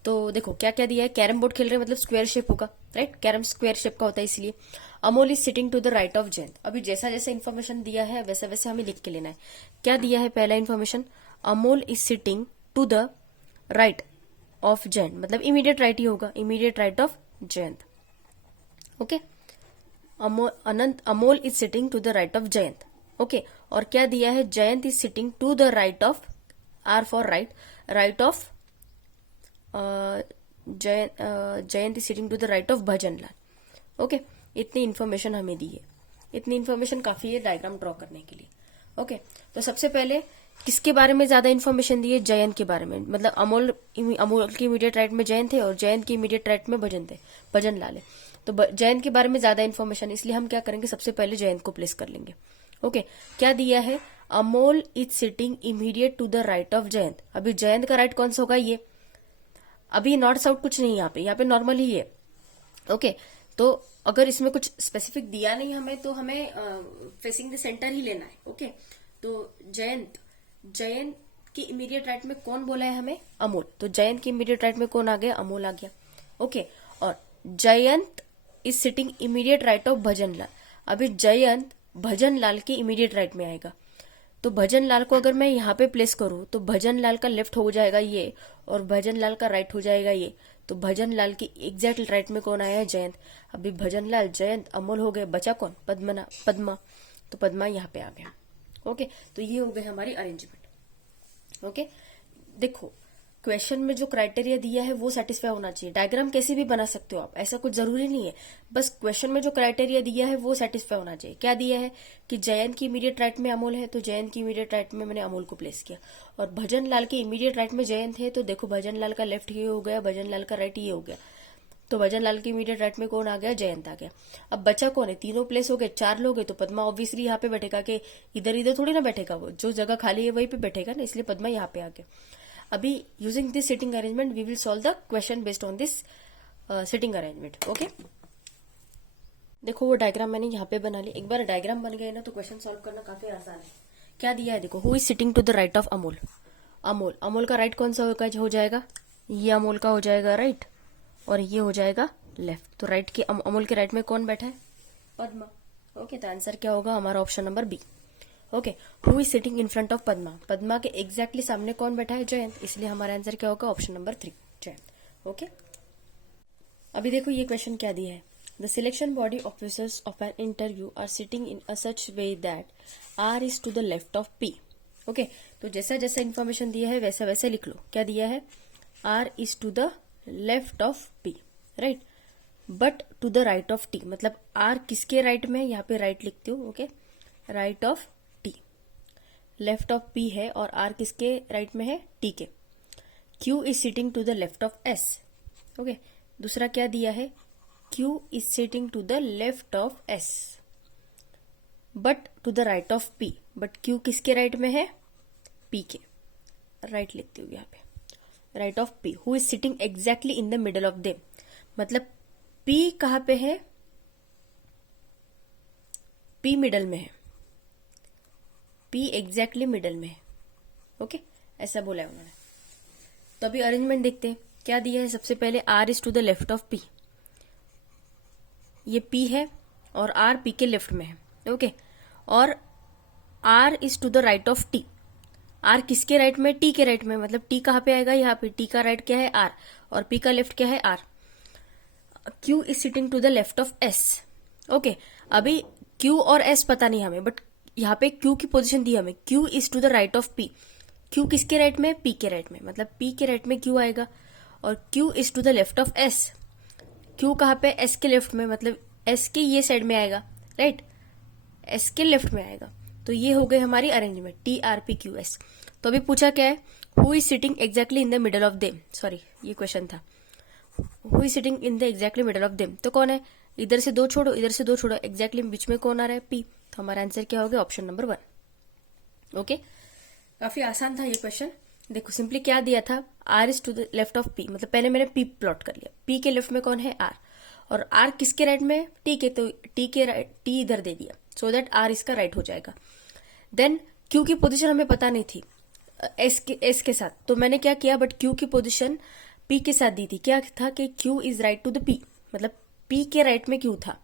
तो देखो क्या क्या दिया है, कैरम बोर्ड खेल रहे हैं मतलब स्क्वायर शेप होगा, राइट, कैरम स्क्वायर शेप का होता है इसलिए। Amol is sitting to the right of Jayant. अभी जैसा जैसा इन्फॉर्मेशन दिया है वैसा वैसे हमें लिख के लेना है। क्या दिया है, पहला information, Amol is sitting to the right of Jayant, मतलब इमीडिएट राइट ही होगा, immediate right of Jayant. Okay, Amol is sitting to the right of Jayant. Okay, और क्या दिया है, Jayant is sitting to the right of, R for right, right of Jayant is sitting to the right of Bhajanlal. Okay, इतनी इन्फॉर्मेशन हमें दी है, इतनी इन्फॉर्मेशन काफी है डायग्राम ड्रॉ करने के लिए। ओके, तो सबसे पहले किसके बारे में ज्यादा इन्फॉर्मेशन दी है, जयंत के बारे में, मतलब अमोल की इमीडिएट राइट में जयंत है और जयंत की इमीडिएट राइट में भजनलाल है, तो जयंत के बारे में ज्यादा इन्फॉर्मेशन, इसलिए हम क्या करेंगे, सबसे पहले जयंत को प्लेस कर लेंगे। ओके, क्या दिया है, Amol is sitting immediate to the right of Jayant. अभी जयंत का राइट कौन सा होगा, ये, अभी नॉर्थ साउथ कुछ नहीं, यहाँ पे नॉर्मल ही है। ओके, तो अगर इसमें कुछ स्पेसिफिक दिया नहीं हमें तो हमें फेसिंग द सेंटर ही लेना है। ओके, तो जयंत की इमीडिएट राइट में कौन बोला है हमें, अमोल, तो जयंत की इमीडिएट राइट में कौन आ गया, अमोल आ गया। ओके, और Jayant is sitting immediate right of Bhajanlal. अभी जयंत भजनलाल के इमीडिएट राइट में आएगा, तो भजनलाल को अगर मैं यहाँ पे प्लेस करूं तो भजनलाल का लेफ्ट हो जाएगा ये और भजनलाल का राइट हो जाएगा ये, तो भजनलाल की एग्जैक्ट राइट में कौन आया है, जयंत। अभी भजनलाल, जयंत, अमोल हो गए, बचा कौन, पद्मा, तो पद्मा यहाँ पे आ गया। ओके, तो ये हो गई हमारी अरेंजमेंट। ओके, देखो क्वेश्चन में जो क्राइटेरिया दिया है वो सेटिस्फाई होना चाहिए। डायग्राम कैसे भी बना सकते हो आप, ऐसा कुछ जरूरी नहीं है, बस क्वेश्चन में जो क्राइटेरिया दिया है वो सेटिस्फाई होना चाहिए। क्या दिया है कि जयंत की इमीडिएट राइट में अमोल है, तो जयंत की इमीडिएट राइट में मैंने अमोल को प्लेस किया, और भजनलाल की इमीडिएट राइट में जयंत है, तो देखो भजनलाल का लेफ्ट ये हो गया, भजनलाल का राइट ये हो गया, तो भजनलाल की इमीडिएट राइट में कौन आ गया, जयंत आ गया। अब बचा कौन है, तीनों प्लेस हो गए, 4 लोग है, तो पद्मा ऑब्वियसली यहाँ पे बैठेगा, कि इधर इधर थोड़ी ना बैठेगा, वो जो जगह खाली है वहीं पे बैठेगा ना, इसलिए पद्मा यहाँ पे आ गया। अभी using this sitting arrangement we will solve the question based on this sitting arrangement. Okay, देखो वो डायग्राम मैंने यहाँ पे बना ली, एक बार डायग्राम बन गए ना तो क्वेश्चन सॉल्व करना काफी आसान है। क्या दिया है देखो, who is sitting to the right of Amol, Amol का राइट कौन सा हो जाएगा, ये अमोल का हो जाएगा राइट और ये हो जाएगा लेफ्ट, तो राइट के अमोल के राइट में कौन बैठा है, पद्मा। ओके, तो आंसर क्या होगा हमारा, option number B. Okay, who is sitting in front of Padma, Padma के एग्जैक्टली सामने कौन बैठा है, जयंत, इसलिए हमारा आंसर क्या होगा, ऑप्शन नंबर 3 जयंत। ओके, अभी देखो ये क्वेश्चन क्या दिया है, the selection body officers of an interview are sitting in a such way that R is to the left of P. Okay, तो जैसा जैसा इन्फॉर्मेशन दिया है वैसा वैसे लिख लो। क्या दिया है, R is to the left of P, right, but to the right of T, मतलब आर किसके राइट में, यहाँ पे राइट लिखती हूँ। Okay, right of T, left of P है और आर किसके राइट में है, टी के। Q is sitting to the left of S. Okay, दूसरा क्या दिया है, Q is sitting to the left of S but to the right of P, but Q किसके राइट में है, पी के, राइट लिखती हूँ यहाँ पे, right of P. Who is sitting exactly in the middle of them, मतलब पी कहाँ पे है? पी मिडल में है, पी एग्जैक्टली मिडल में है। ओके, ऐसा बोला है उन्होंने। तो अभी अरेंजमेंट देखते हैं क्या दिया है। सबसे पहले R is to the left of P, ये पी है और आर पी के लेफ्ट में है। ओके, और R is to the right of T, R किसके राइट में? टी के राइट में, मतलब टी कहाँ पे आएगा? यहाँ पे। टी का राइट क्या है? आर, और पी का लेफ्ट क्या है? R. Q is sitting to the left of S. Okay, अभी क्यू और एस पता नहीं हमें, बट यहाँ पे क्यू की पोजीशन दी हमें। Q is to the right of P, Q किसके राइट में? पी के राइट में, मतलब पी के राइट में क्यू आएगा। और Q is to the left of S, Q कहाँ पे? एस के लेफ्ट में, मतलब एस के ये साइड में आएगा, राइट, एस के लेफ्ट में आएगा। तो ये हो गई हमारी arrangement, T R P Q S. तो अभी पूछा क्या है? Who is sitting exactly in the middle of them, sorry ये क्वेश्चन था, who is sitting in the exactly middle of them. तो कौन है? इधर से दो छोड़ो, इधर से दो छोड़ो, एग्जैक्टली बीच में कौन आ रहा है? पी। तो हमारा आंसर क्या हो गया? Option number 1। ओके, काफी आसान था ये क्वेश्चन। देखो सिंपली क्या दिया था, R is to the left of P, मतलब पहले मैंने पी प्लॉट कर लिया, पी के लेफ्ट में कौन है? आर, और आर किसके राइट में? टी के, तो टी के राइट, टी इधर दे दिया, सो दैट आर इसका राइट हो जाएगा। देन क्यू की पोजीशन हमें पता नहीं थी एस के साथ, तो मैंने क्या किया, बट क्यू की पोजीशन पी के साथ दी थी। क्या था कि Q is right to the P, मतलब पी के राइट में क्यू था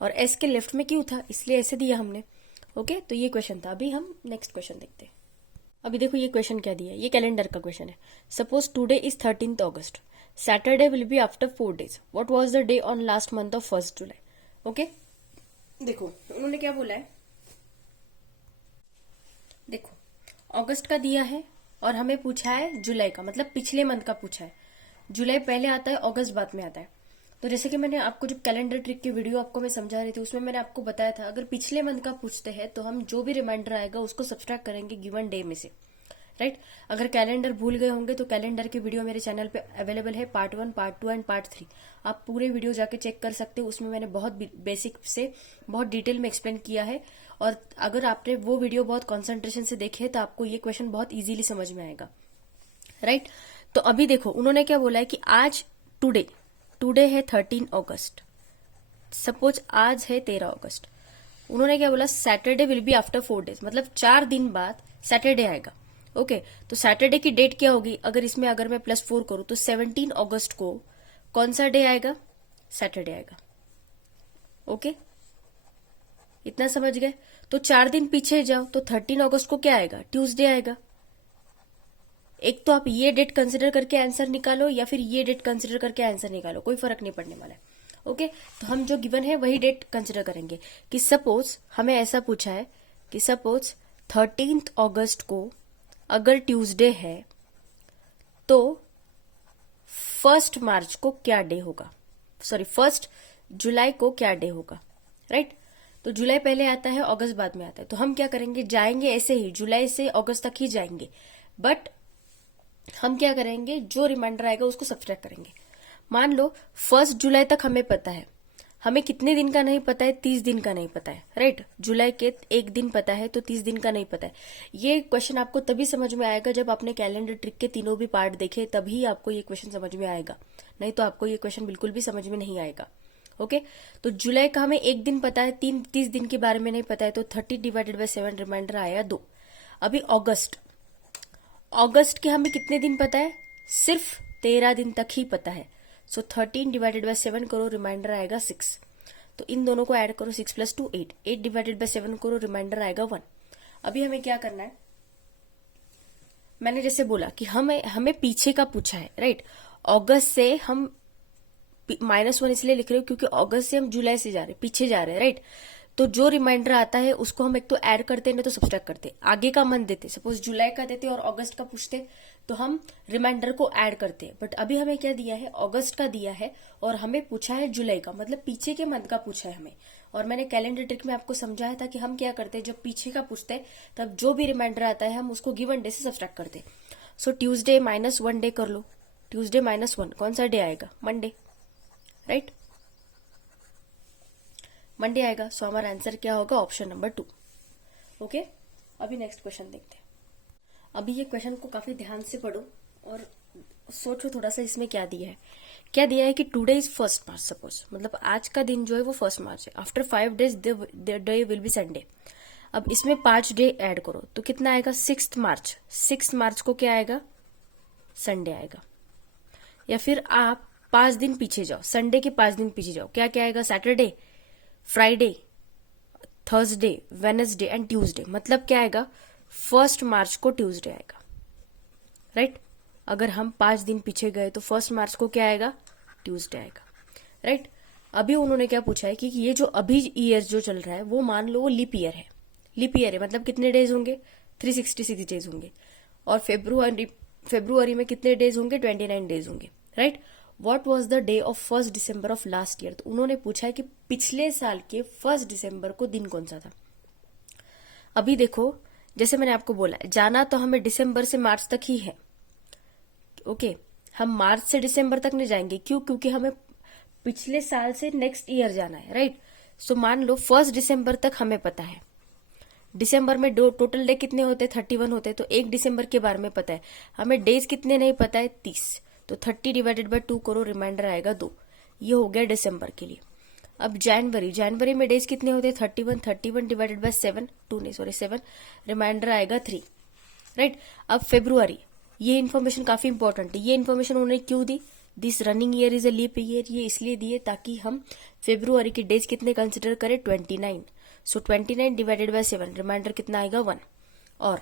और एस के लेफ्ट में क्यू था, इसलिए ऐसे दिया हमने। ओके, तो ये क्वेश्चन था। अभी हम नेक्स्ट क्वेश्चन देखते हैं। अभी देखो ये क्वेश्चन क्या दिया है, ये कैलेंडर का क्वेश्चन है। Suppose today is 13th August, Saturday will be after 4 days, what was the day on last month of 1st July। Okay, देखो उन्होंने क्या बोला है, देखो अगस्त का दिया है और हमें पूछा है जुलाई का, मतलब पिछले मंथ का पूछा है। जुलाई पहले आता है, अगस्त बाद में आता है। तो जैसे कि मैंने आपको जब कैलेंडर ट्रिक की वीडियो आपको मैं समझा रही थी, उसमें मैंने आपको बताया था अगर पिछले मंथ का पूछते हैं तो हम जो भी रिमाइंडर आएगा उसको सब्सट्रैक्ट करेंगे गिवन डे में से, राइट। अगर कैलेंडर भूल गए होंगे तो कैलेंडर की वीडियो मेरे चैनल पे अवेलेबल है, पार्ट 1, पार्ट 2 एंड पार्ट 3। आप पूरे वीडियो जाके चेक कर सकते हो, उसमें मैंने बहुत बेसिक से बहुत डिटेल में एक्सप्लेन किया है। और अगर आपने वो वीडियो बहुत कॉन्सेंट्रेशन से देखे तो आपको ये क्वेश्चन बहुत इजीली समझ में आएगा, राइट। तो अभी देखो उन्होंने क्या बोला है कि आज टुडे है 13 अगस्त, सपोज आज है 13 अगस्त। उन्होंने क्या बोला, Saturday will be after 4 days, मतलब 4 दिन बाद सैटरडे आएगा। ओके, तो सैटरडे की डेट क्या होगी, अगर मैं +4 करूं तो 17 अगस्त को कौन सा डे आएगा? सैटरडे आएगा। ओके, इतना समझ गए। तो 4 दिन पीछे जाओ तो 13 अगस्त को क्या आएगा? ट्यूसडे आएगा। एक तो आप ये डेट कंसिडर करके आंसर निकालो या फिर ये डेट कंसिडर करके आंसर निकालो, कोई फर्क नहीं पड़ने वाला है। ओके, तो हम जो गिवन है वही डेट कंसिडर करेंगे कि सपोज हमें ऐसा पूछा है कि सपोज 13 अगस्त को अगर ट्यूसडे है तो 1 मार्च को क्या डे होगा, सॉरी 1 जुलाई को क्या डे होगा, राइट। तो जुलाई पहले आता है, अगस्त बाद में आता है। तो हम क्या करेंगे, जाएंगे ऐसे ही जुलाई से अगस्त तक ही जाएंगे, बट हम क्या करेंगे, जो रिमाइंडर आएगा उसको सब्ट्रैक्ट करेंगे। मान लो 1 जुलाई तक हमें पता है, हमें कितने दिन का नहीं पता है, 30 दिन का नहीं पता है, राइट। जुलाई के 1 दिन पता है तो 30 दिन का नहीं पता है। ये क्वेश्चन आपको तभी समझ में आएगा जब आपने कैलेंडर ट्रिक के तीनों भी पार्ट देखे, तभी आपको ये क्वेश्चन समझ में आएगा, नहीं तो आपको ये क्वेश्चन बिल्कुल भी समझ में नहीं आएगा। ओके, तो जुलाई का हमें 1 दिन पता है, 30 दिन के बारे में नहीं पता है, तो 30 डिवाइडेड बाय 7 रिमाइंडर आया 2। अभी अगस्त के हमें कितने दिन पता है, सिर्फ 13 दिन तक ही पता है। सो 13 डिवाइडेड बाय 7 करो, रिमाइंडर आएगा 6। तो इन दोनों को ऐड करो, 6 + 2 8, 8 डिवाइडेड बाय 7 करो, रिमाइंडर आएगा 1। अभी हमें क्या करना है, मैंने जैसे बोला कि हमें पीछे का पूछा है, राइट। अगस्त से हम -1 इसलिए लिख रहे हो क्योंकि अगस्त से हम जुलाई से जा रहे हैं, पीछे जा रहे हैं, राइट। तो जो रिमाइंडर आता है उसको हम एक तो ऐड करते हैं, नहीं तो सब्ट्रैक्ट करते, आगे का मंथ देते, सपोज जुलाई का देते और अगस्त का पूछते तो हम रिमाइंडर को ऐड करते हैं। बट अभी हमें क्या दिया है, अगस्त का दिया है और हमें पूछा है जुलाई का, मतलब पीछे के मंथ का पूछा है हमें। और मैंने कैलेंडर ट्रिक में आपको समझाया था कि हम क्या करते हैं, जब पीछे का पूछते हैं तब जो भी रिमाइंडर आता है हम उसको गिवन डे से सब्ट्रैक्ट करते हैं। सो ट्यूसडे -1 डे कर लो, ट्यूसडे -1 कौन सा डे आएगा, मंडे, राइट, मंडे आएगा। सो हमारा आंसर क्या होगा, ऑप्शन नंबर 2। ओके, अभी नेक्स्ट क्वेश्चन देखते हैं। अभी ये क्वेश्चन को काफी ध्यान से पढ़ो और सोचो थोड़ा सा इसमें क्या दिया है। क्या दिया है कि टुडे इज 1 मार्च, सपोज मतलब आज का दिन जो है वो 1 मार्च है। After 5 days the day will be Sunday. अब इसमें 5 डे ऐड करो तो कितना आएगा, 6 मार्च। 6 मार्च को क्या आएगा, संडे आएगा। या फिर आप 5 दिन पीछे जाओ, संडे के 5 दिन पीछे जाओ, क्या क्या आएगा, Saturday, Friday, Thursday, Wednesday and Tuesday. मतलब क्या आएगा, 1 मार्च को ट्यूसडे आएगा, राइट। अगर हम 5 दिन पीछे गए तो 1 मार्च को क्या आएगा, ट्यूसडे आएगा, राइट। अभी उन्होंने क्या पूछा है कि ये जो अभी ईयर जो चल रहा है वो मान लो वो लीप ईयर है। लीप ईयर है मतलब कितने डेज होंगे, 366 डेज होंगे। और फेब्रुवरी में कितने डेज होंगे, 29 डेज होंगे, right. What was the day of 1 December of last year. तो उन्होंने पूछा है कि पिछले साल के 1 दिसंबर को दिन कौन सा था। अभी देखो, जैसे मैंने आपको बोला जाना तो हमें दिसंबर से मार्च तक ही है, ओके। हम मार्च से दिसंबर तक नहीं जाएंगे, क्यों, क्योंकि हमें पिछले साल से नेक्स्ट ईयर जाना है, राइट। सो मान लो 1 दिसंबर तक हमें पता है। दिसंबर में टोटल डे कितने होते हैं, 31 होते हैं। तो 1 दिसंबर के बारे में पता है, हमें डेज कितने नहीं पता है, 30। तो 30 डिवाइडेड बाय 2 करो, रिमाइंडर आएगा 2। ये हो गया दिसंबर के लिए। अब जनवरी में डेज कितने होते हैं, 31 डिवाइडेड बाय 7, 7, रिमाइंडर आएगा 3, राइट। अब फेब्रुवरी, ये इन्फॉर्मेशन काफी इंपॉर्टेंट है। ये इन्फॉर्मेशन उन्होंने क्यों दी, this running year is a leap year, ये इसलिए दिए ताकि हम फेब्रुवरी के डेज कितने कंसिडर करें, 29। सो 29 डिवाइडेड बाय 7, रिमाइंडर कितना आएगा 1। और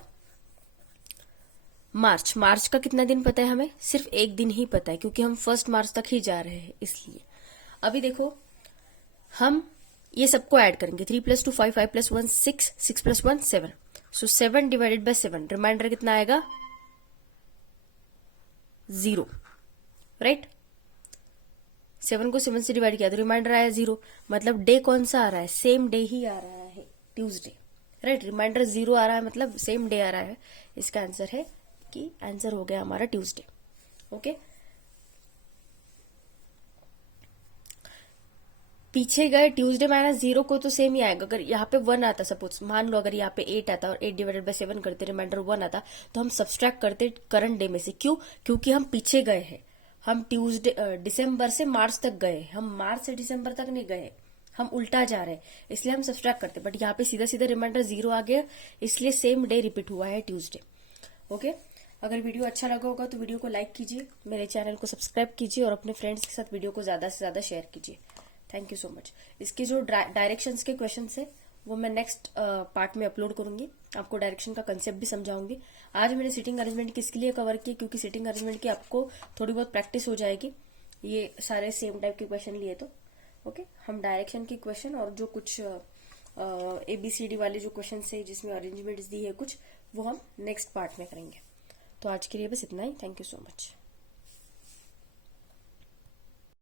मार्च का कितना दिन पता है हमें, सिर्फ 1 दिन ही पता है, क्योंकि हम 1 मार्च तक ही जा रहे हैं इसलिए। अभी देखो हम ये सबको ऐड करेंगे, 3 + 2 5, 5 + 1 6, 6 + 1 7। सो 7 डिवाइडेड बाय 7, रिमाइंडर कितना आएगा, 0, राइट। 7 को 7 से डिवाइड किया तो रिमाइंडर आया 0। मतलब डे कौन सा आ रहा है, सेम डे ही आ रहा है, ट्यूसडे, राइट। रिमाइंडर 0 आ रहा है मतलब सेम डे आ रहा है। इसका आंसर है कि आंसर हो गया हमारा ट्यूसडे, ओके। पीछे गए ट्यूसडे -0 को तो सेम ही आएगा। अगर यहाँ पे 1 आता, सपोज मान लो अगर यहाँ पे 8 आता और 8 डिवाइडेड बाय 7 करते, रिमाइंडर 1 आता, तो हम सब्सट्रैक्ट करते करंट डे में से। क्यों, क्योंकि हम पीछे गए हैं। हम दिसंबर से मार्च तक गए, हम मार्च से दिसंबर तक नहीं गए, हम उल्टा जा रहे हैं, इसलिए हम सब्सट्रैक्ट करते। बट यहाँ पे सीधा सीधा रिमाइंडर 0 आ गया, इसलिए सेम डे रिपीट हुआ है, ट्यूसडे, ओके। अगर वीडियो अच्छा लगा होगा तो वीडियो को लाइक कीजिए, मेरे चैनल को सब्सक्राइब कीजिए और अपने फ्रेंड्स के साथ वीडियो को ज्यादा से ज्यादा शेयर कीजिए। Thank you so much. इसके जो डायरेक्शंस के क्वेश्चन है वो मैं नेक्स्ट पार्ट में अपलोड करूंगी, आपको डायरेक्शन का कंसेप्ट भी समझाऊंगी। आज मैंने सिटिंग अरेंजमेंट किसके लिए कवर किया, क्योंकि सिटिंग अरेंजमेंट की आपको थोड़ी बहुत प्रैक्टिस हो जाएगी, ये सारे सेम टाइप के क्वेश्चन लिए तो, ओके। हम डायरेक्शन के क्वेश्चन और जो कुछ ABCD वाले जो क्वेश्चन है जिसमें अरेंजमेंट्स दी है कुछ, वो हम नेक्स्ट पार्ट में करेंगे। तो आज के लिए बस इतना ही। Thank you so much.